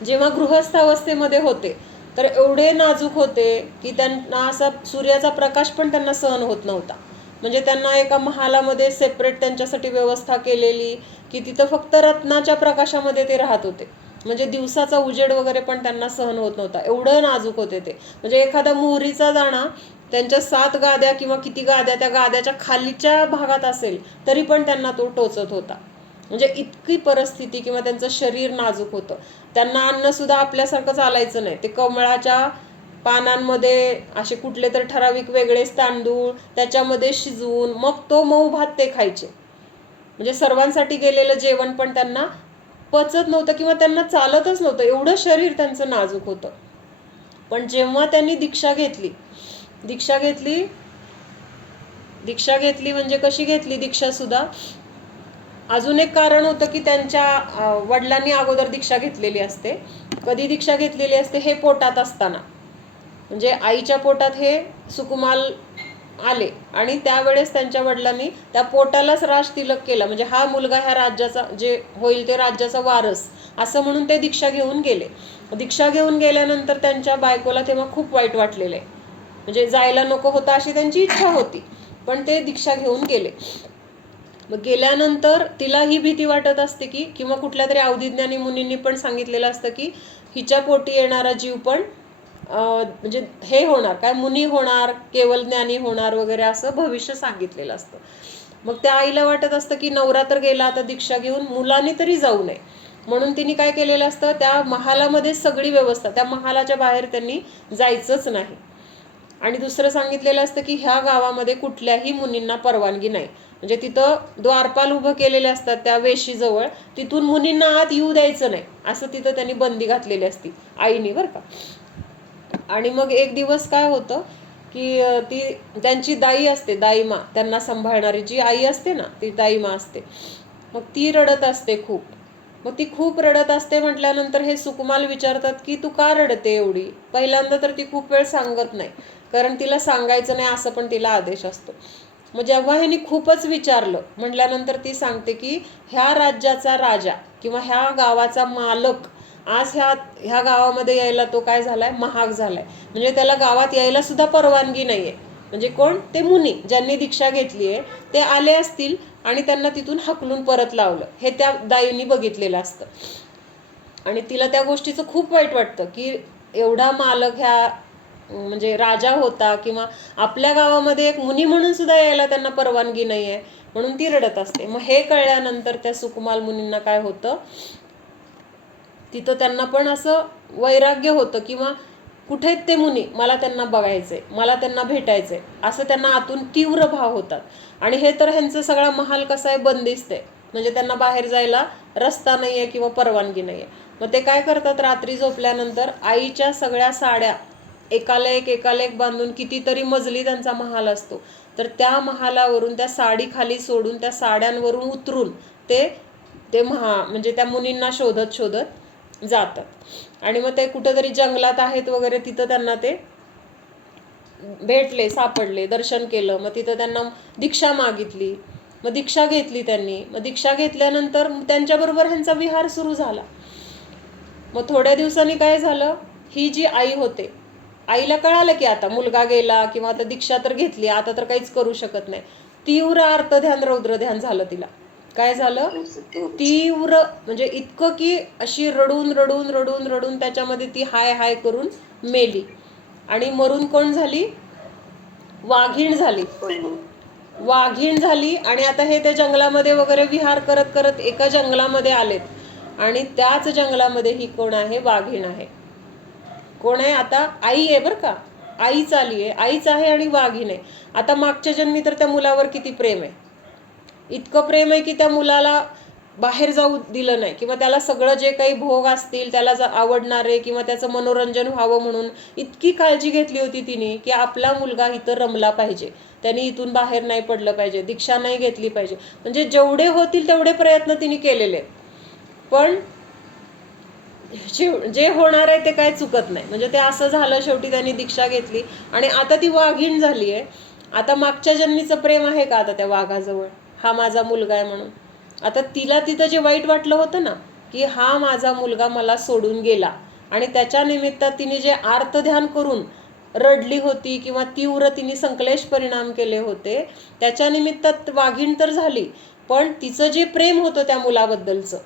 जेव्हा गृहस्थ अवस्थेमध्ये होते तर एवढे नाजूक होते की त्यांना असा सूर्याचा प्रकाश पण त्यांना सहन होत नव्हता. म्हणजे त्यांना एका महालामध्ये सेपरेट त्यांच्यासाठी व्यवस्था केलेली की तिथं फक्त रत्नाच्या प्रकाशामध्ये ते राहत होते. म्हणजे दिवसाचा उजेड वगैरे पण त्यांना सहन होत नव्हता, एवढं नाजूक होते ते. म्हणजे एखादा मोहरीचा दाणा त्यांच्या 7 गाद्या किंवा किती गाद्या त्या गाद्याच्या खालीच्या भागात असेल तरी पण त्यांना तो टोचत होता. म्हणजे इतकी परिस्थिती किंवा त्यांचं शरीर नाजूक होतं. त्यांना अन्नसुद्धा आपल्यासारखं चालायचं नाही. ते कमळाच्या पानांमध्ये असे कुठले तर ठराविक वेगळेच तांदूळ त्याच्यामध्ये शिजवून मग तो मऊ भात ते खायचे. म्हणजे सर्वांसाठी गेलेलं जेवण पण त्यांना पचत नव्हतं किंवा त्यांना चालतच नव्हतं, एवढं शरीर त्यांचं नाजूक होतं. पण जेव्हा त्यांनी दीक्षा घेतली दीक्षा घेतली म्हणजे कशी घेतली दीक्षा सुद्धा, अजून एक कारण होतं की त्यांच्या वडिलांनी अगोदर दीक्षा घेतलेली असते. कधी दीक्षा घेतलेली असते? हे पोटात असताना, म्हणजे आईच्या पोटात हे सुकुमाल आले आणि त्यावेळेस त्यांच्या वडिलांनी त्या पोटालाच राज तिलक केला. म्हणजे हा मुलगा ह्या राज्याचा जे होईल ते राज्याचा वारस असं म्हणून ते दीक्षा घेऊन गेले. दीक्षा घेऊन गेल्यानंतर त्यांच्या बायकोला तेव्हा खूप वाईट वाटलेलं आहे. म्हणजे जायला नको होतं अशी त्यांची इच्छा होती, पण ते दीक्षा घेऊन गेले. मग गेल्यानंतर तिला ही भीती वाटत असते की, किंवा कुठल्या तरी अवधिज्ञानी मुनींनी पण सांगितलेलं असतं की हिच्या पोटी येणारा जीव पण म्हणजे हे होणार, काय मुनी होणार, केवल ज्ञानी होणार वगैरे असं भविष्य सांगितलेलं असतं. मग त्या आईला वाटत असतं की नवरा तर गेला, आता दीक्षा घेऊन मुलांनी तरी जाऊ नये, म्हणून तिने काय केलेलं असतं, त्या महालामध्ये सगळी व्यवस्था, त्या महालाच्या बाहेर त्यांनी जायचंच नाही. आणि दुसरं सांगितलेलं असतं की ह्या गावामध्ये कुठल्याही मुनींना परवानगी नाही. म्हणजे तिथं द्वारपाल उभं केलेले असतात त्या वेशीजवळ, तिथून मुनींना आत येऊ द्यायचं नाही असं तिथं त्यांनी बंदी घातलेली असती आईनी, बरं का. आणि मग एक दिवस काय होतं की ती त्यांची दाई असते, दाईमा, त्यांना सांभाळणारी जी आई असते ना ती दाईमा असते. मग ती रडत असते खूप. मग ती खूप रडत असते म्हटल्यानंतर हे सुकुमाल विचारतात की तू का रडते एवढी. पहिल्यांदा तर ती खूप वेळ सांगत नाही, कारण तिला सांगायचं नाही असं पण तिला आदेश असतो. मग जेव्हा ह्यांनी खूपच विचारलं म्हटल्यानंतर ती सांगते की ह्या राज्याचा राजा किंवा ह्या गावाचा मालक आज ह्या गावामध्ये यायला तो काय झालाय, महाग झालाय. म्हणजे त्याला गावात यायला सुद्धा परवानगी नाहीये. म्हणजे कोण? ते मुनी ज्यांनी दीक्षा घेतली आहे ते आले असतील आणि त्यांना तिथून हकलून परत लावलं, हे त्या दाईंनी बघितलेलं असतं. आणि तिला त्या गोष्टीचं खूप वाईट वाटतं की एवढा मालक ह्या म्हणजे राजा होता किंवा आपल्या गावामध्ये एक मुनी म्हणून सुद्धा यायला त्यांना परवानगी नाही आहे, म्हणून ती रडत असते. मग हे कळल्यानंतर त्या सुकुमाल मुनींना काय होतं, तिथं त्यांना पण असं वैराग्य होतं किंवा कुठे आहेत ते मुनी, मला त्यांना बघायचंय, मला त्यांना भेटायचंय, असं त्यांना आतून तीव्र भाव होतात. आणि हे तर ह्यांचा सगळा महाल कसा आहे, बंदिस्त आहे, म्हणजे त्यांना बाहेर जायला रस्ता नाही आहे किंवा परवानगी नाही आहे. मग ते काय करतात, रात्री झोपल्यानंतर आईच्या सगळ्या साड्या एकाला एक बांधून, कितीतरी मजली त्यांचा महाल असतो, तर त्या महालावरून त्या साडी खाली सोडून त्या साड्यांवरून उतरून ते ते म्हणजे त्या मुनींना शोधत शोधत जातात. आणि मग ते कुठेतरी जंगलात आहेत वगैरे, तिथं त्यांना ते भेटले, सापडले, दर्शन केलं. मग तिथं त्यांना दीक्षा मागितली, मग दीक्षा घेतली त्यांनी. मग दीक्षा घेतल्यानंतर त्यांच्याबरोबर ह्यांचा विहार सुरू झाला. मग थोड्या दिवसांनी काय झालं, ही जी आई होते, आईला कळालं की आता मुलगा गेला किंवा आता दीक्षा तर घेतली, आता तर काहीच करू शकत नाही. तीव्र अर्थध्यान रौद्र ध्यान झालं तिला. काय झालं, तीव्र म्हणजे इतकं की अशी रडून रडून रडून रडून त्याच्यामध्ये ती हाय हाय करून मेली. आणि मरून कोण झाली, वाघीण झाली. वाघीण झाली. आणि आता हे त्या जंगलामध्ये वगैरे विहार करत करत एका जंगलामध्ये आलेत, आणि त्याच जंगलामध्ये ही कोण आहे, वाघीण आहे. कोण आहे आता, आई आहे बरं का, आईच आली आहे, आईच आहे आणि वाघीण आहे. आता मागच्या जन्मी तर त्या मुलावर किती प्रेम आहे, इतकं प्रेम आहे की त्या मुलाला बाहेर जाऊ दिलं नाही, किंवा त्याला सगळं जे काही भोग असतील त्याला आवडणारे किंवा त्याचं मनोरंजन व्हावं म्हणून इतकी काळजी घेतली होती तिने की आपला मुलगा इथं रमला पाहिजे, त्यांनी इथून बाहेर नाही पडलं पाहिजे, दीक्षा नाही घेतली पाहिजे. म्हणजे जेवढे होतील तेवढे प्रयत्न तिने केलेले आहेत, पण जे होणार आहे ते काय चुकत नाही. म्हणजे ते असं झालं, शेवटी त्यांनी दीक्षा घेतली आणि आता ती वाघीण झाली आहे. आता मागच्या जन्मीचं प्रेम आहे का आता त्या वाघाजवळ, हा माझा मुलगा आहे म्हणून. आता तिला तिथं जे वाईट वाटलं होतं ना की हा माझा मुलगा मला सोडून गेला, आणि त्याच्या निमित्तात तिने जे आर्तध्यान करून रडली होती किंवा तीव्र तिने संकलेश परिणाम केले होते, त्याच्या निमित्तात वाघीण तर झाली, पण तिचं जे प्रेम होतं त्या मुलाबद्दलचं,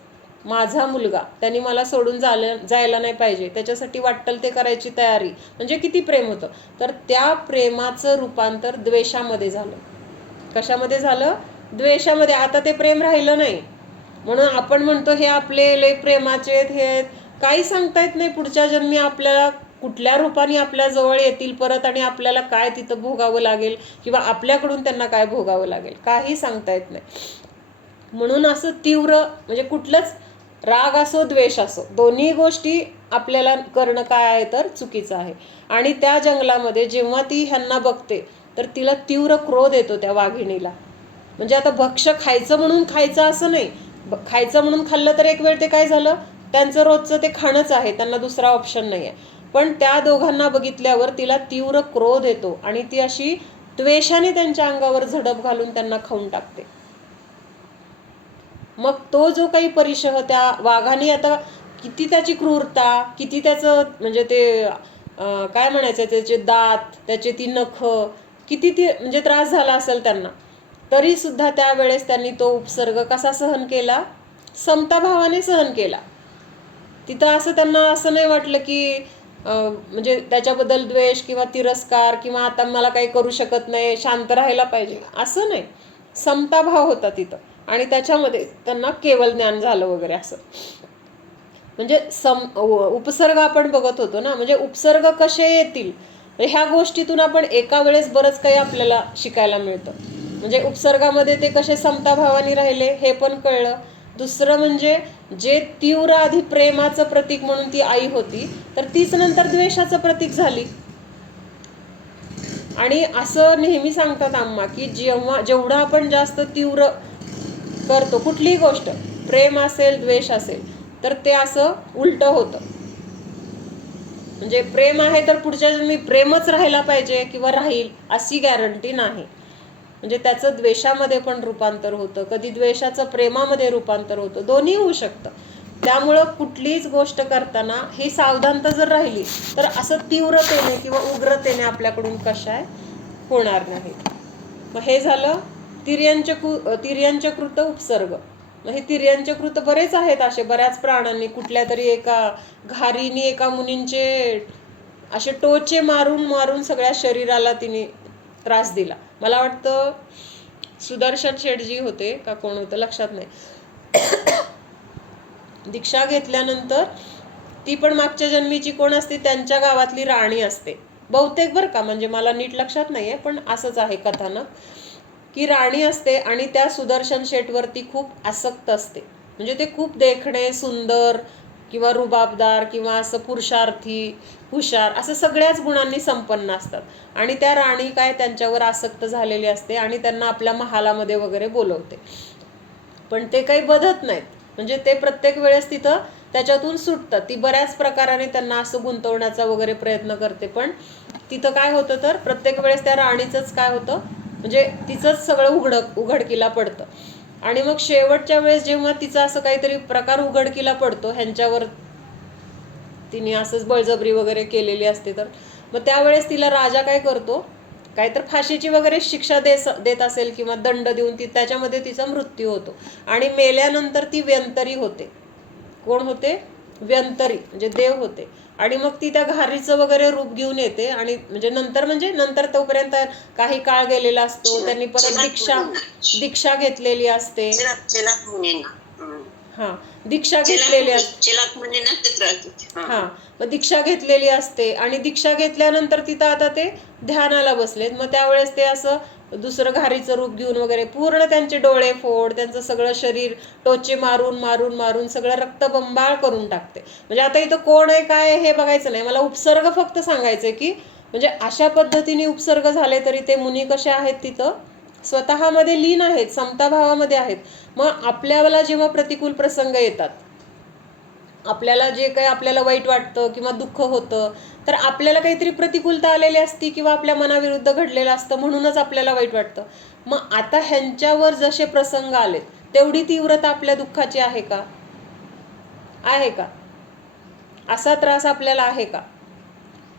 माझा मुलगा, त्यांनी मला सोडून जायला नाही पाहिजे, त्याच्यासाठी वाट्टल ते करायची तयारी, म्हणजे किती प्रेम होतं. तर त्या प्रेमाचं रूपांतर द्वेषामध्ये झालं. कशामध्ये झालं, द्वेषामध्ये. आता ते प्रेम राहिलं नाही, म्हणून आपण म्हणतो हे आपले लय प्रेमाचे आहेत, हे आहेत. काही सांगता येत नाही पुढच्या जन्मी आपल्याला कुठल्या रूपाने आपल्या जवळ येतील परत आणि आपल्याला काय तिथं भोगावं लागेल किंवा आपल्याकडून त्यांना काय भोगावं लागेल, काही सांगता येत नाही. म्हणून असं तीव्र म्हणजे कुठलंच राग असो द्वेष असो दोन्ही गोष्टी आपल्याला करणं काय आहे तर चुकीचं आहे. आणि त्या जंगलामध्ये जेव्हा ती ह्यांना बघते तर तिला तीव्र क्रोध येतो त्या वाघिणीला. म्हणजे आता भक्ष्य खायचं म्हणून खायचं असं नाही, खायचं म्हणून खाल्लं तर एक वेळ ते काय झालं, त्यांचं रोजचं ते खाणंच आहे, त्यांना दुसरा ऑप्शन नाही आहे. पण त्या दोघांना बघितल्यावर तिला तीव्र क्रोध येतो आणि ती अशी द्वेषाने त्यांच्या अंगावर झडप घालून त्यांना खाऊन टाकते. मग तो जो काही परिशह त्या वाघाने, आता किती त्याची क्रूरता, किती त्याचं म्हणजे ते काय म्हणायचं, त्याचे दात, त्याचे ती नख, किती ती म्हणजे त्रास झाला असेल त्यांना, तरी सुद्धा त्यावेळेस त्यांनी तो उपसर्ग कसा सहन केला, समताभावाने सहन केला. तिथं असं त्यांना असं नाही वाटलं की म्हणजे त्याच्याबद्दल द्वेष किंवा तिरस्कार किंवा आता मला काही करू शकत नाही, शांत राहायला पाहिजे, असं नाही. समताभाव होता तिथं आणि त्याच्यामध्ये त्यांना केवळ ज्ञान झालं वगैरे असं. म्हणजे उपसर्ग आपण बघत होतो ना, म्हणजे उपसर्ग कसे येतील ह्या गोष्टीतून आपण एका वेळेस बरंच काही आपल्याला शिकायला मिळतं. म्हणजे उपसर्गामध्ये ते कसे समताभावाने राहिले हे पण कळलं. दुसरं म्हणजे जे तीव्र आधी प्रेमाचं प्रतीक म्हणून ती आई होती तर तीच नंतर द्वेषाचं प्रतीक झाली. आणि असं नेहमी सांगतात आम्हा की जेवढं आपण जास्त तीव्र करतो कुठलीही गोष्ट, प्रेम असेल द्वेष असेल, तर ते असं उलटं होतं. म्हणजे प्रेम आहे तर पुढच्या जन्मी प्रेमच राहायला पाहिजे किंवा राहील अशी गॅरंटी नाही. म्हणजे त्याचं द्वेषामध्ये पण रूपांतर होतं, कधी द्वेषाचं प्रेमामध्ये रूपांतर होतं, दोन्ही होऊ शकतं. त्यामुळं कुठलीच गोष्ट करताना ही सावधानता जर राहिली तर असं तीव्रतेने किंवा उग्रतेने आपल्याकडून कशाय होणार नाही. मग हे झालं तिर्यंचकृत उपसर्ग. मग हे तिर्यंचकृत बरेच आहेत असे, बऱ्याच प्राण्यांनी, कुठल्या तरी एका घारीने एका मुनींचे असे टोचे मारून मारून सगळ्या शरीराला तिने त्रास दिला. मला वाटतं सुदर्शन शेठजी होते का कोण होतं लक्षात नाही. दीक्षा घेतल्यानंतर ती पण मागच्या जन्मीची कोण असते, त्यांच्या गावातली राणी असते बहुतेक बरं का, म्हणजे मला नीट लक्षात नाहीये पण असंच आहे कथानक की राणी असते आणि त्या सुदर्शन शेठवरती खूप आसक्त असते. म्हणजे ते खूप देखणे, सुंदर किंवा रुबाबदार किंवा असं पुरुषार्थी, हुशार, असं सगळ्याच गुणांनी संपन्न असतात. आणि त्या राणी काय त्यांच्यावर आसक्त झालेली असते आणि त्यांना आपल्या महालामध्ये वगैरे बोलवते. पण ते काही बधत नाहीत, म्हणजे ते प्रत्येक वेळेस तिथं त्याच्यातून सुटतात. ती बऱ्याच प्रकाराने त्यांना असं गुंतवण्याचा वगैरे प्रयत्न करते, पण तिथं काय होतं तर प्रत्येक वेळेस त्या राणीचंच काय होतं, म्हणजे तिचंच सगळं उघडकीला पडतं. आणि मग शेवटच्या वेळेस जेव्हा तिचा असं काहीतरी प्रकार उघडकीला पडतो, ह्यांच्यावर तिने असंच बळजबरी वगैरे केलेली असते, तर मग त्यावेळेस तिला राजा काय करतो, काहीतर फाशीची वगैरे शिक्षा देत असेल किंवा दंड देऊन त्याच्यामध्ये तिचा मृत्यू होतो. आणि मेल्यानंतर ती व्यंतरी होते. कोण होते? व्यंतरी, म्हणजे देव होते. आणि मग ती त्या घारीचं वगैरे रूप घेऊन येते आणि म्हणजे नंतर तोपर्यंत काही काळ गेलेला असतो, त्यांनी परत दीक्षा घेतलेली असते. हा, दीक्षा घेतलेली असते. हा, मग दीक्षा घेतलेली असते आणि दीक्षा घेतल्यानंतर तिथं आता ते ध्यानाला बसलेत. मग त्यावेळेस ते असं दुसरं घारीचं रूप घेऊन वगैरे पूर्ण त्यांचे डोळे फोड, त्यांचं सगळं शरीर टोचे मारून मारून मारून सगळं रक्तबंबाळ करून टाकते. म्हणजे आता इथं कोण आहे काय आहे हे बघायचं नाही, मला उपसर्ग फक्त सांगायचंय की म्हणजे अशा पद्धतीने उपसर्ग झाले तरी ते मुनी कसे आहेत तिथं स्वतःमध्ये लीन आहेत, समताभावामध्ये आहेत. मग आपल्याला जेव्हा प्रतिकूल प्रसंग येतात, आपल्याला जे काही आपल्याला वाईट वाटतं किंवा दुःख होतं, तर आपल्याला काहीतरी प्रतिकूलता आलेली असती किंवा आपल्या मनाविरुद्ध घडलेलं असतं म्हणूनच आपल्याला वाईट वाटतं. मग आता ह्यांच्यावर जसे प्रसंग आलेत तेवढी तीव्रता आपल्या दुःखाची आहे का? आहे का? असा त्रास आपल्याला आहे का?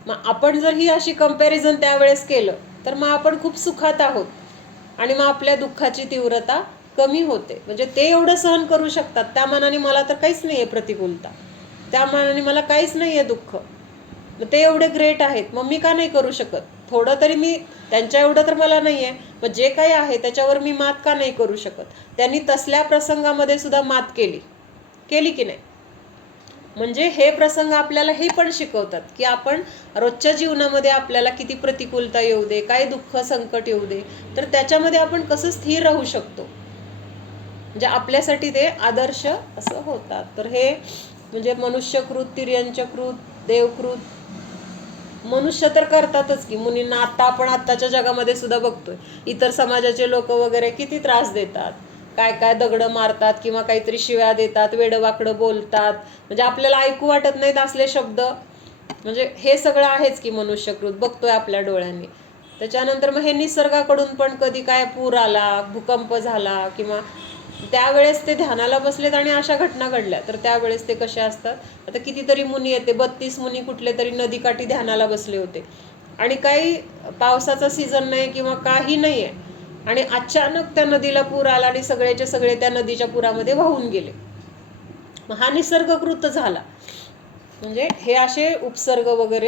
मग आपण जर ही अशी कंपॅरिझन त्यावेळेस केलं तर मग आपण खूप सुखात आहोत आणि मग आपल्या दुःखाची तीव्रता कमी होते. म्हणजे ते एवढं सहन करू शकतात, त्या मानाने मला तर काहीच नाहीये प्रतिकूलता, त्या मानाने मला काहीच नाहीये दुःख, ते एवढे ग्रेट आहेत, मग मी का नाही करू शकत? थोडं तरी मी त्यांच्या एवढं तर मला नाही आहे, पण जे काही आहे त्याच्यावर मी मात का नाही करू शकत. त्यांनी तसल्या प्रसंगामध्ये सुद्धा मात केली की नाही. म्हणजे हे प्रसंग आपल्याला हे पण शिकवतात की आपण रोजच्या जीवनामध्ये आपल्याला किती प्रतिकूलता येऊ दे, काय दुःख संकट येऊ दे, तर त्याच्यामध्ये आपण कसं स्थिर राहू शकतो. म्हणजे आपल्यासाठी ते आदर्श असं होतात. तर हे म्हणजे मनुष्यकृत, तिर्यंचकृत, देवकृत, मनुष्य तर करतातच की मुनींना. आपण आत्ताच्या जगामध्ये सुद्धा बघतोय इतर समाजाचे लोक वगैरे किती त्रास देतात, काय काय दगडं मारतात किंवा काहीतरी शिव्या देतात, वेडवाकडं बोलतात. म्हणजे आपल्याला ऐकू वाटत नाहीत असले शब्द. म्हणजे हे सगळं आहेच की मनुष्यकृत, बघतोय आपल्या डोळ्यांनी. त्याच्यानंतर मग हे निसर्गाकडून पण कधी काय पूर आला, भूकंप झाला, किंवा त्यावेळेस ते ध्यानाला बसलेत आणि अशा घटना घडल्या, तर त्यावेळेस ते कसे असतात. आता कितीतरी मुनी येते, 32 मुनी कुठले तरी नदीकाठी ध्यानाला बसले होते आणि काही पावसाचा सीझन नाही किंवा काही नाही आहे, आणि अचानक त्या नदीला पूर आला आणि सगळेचे सगळे त्या नदीच्या पुरामध्ये वाहून गेले. मग हा निसर्गकृत झाला. म्हणजे हे असे उपसर्ग वगैरे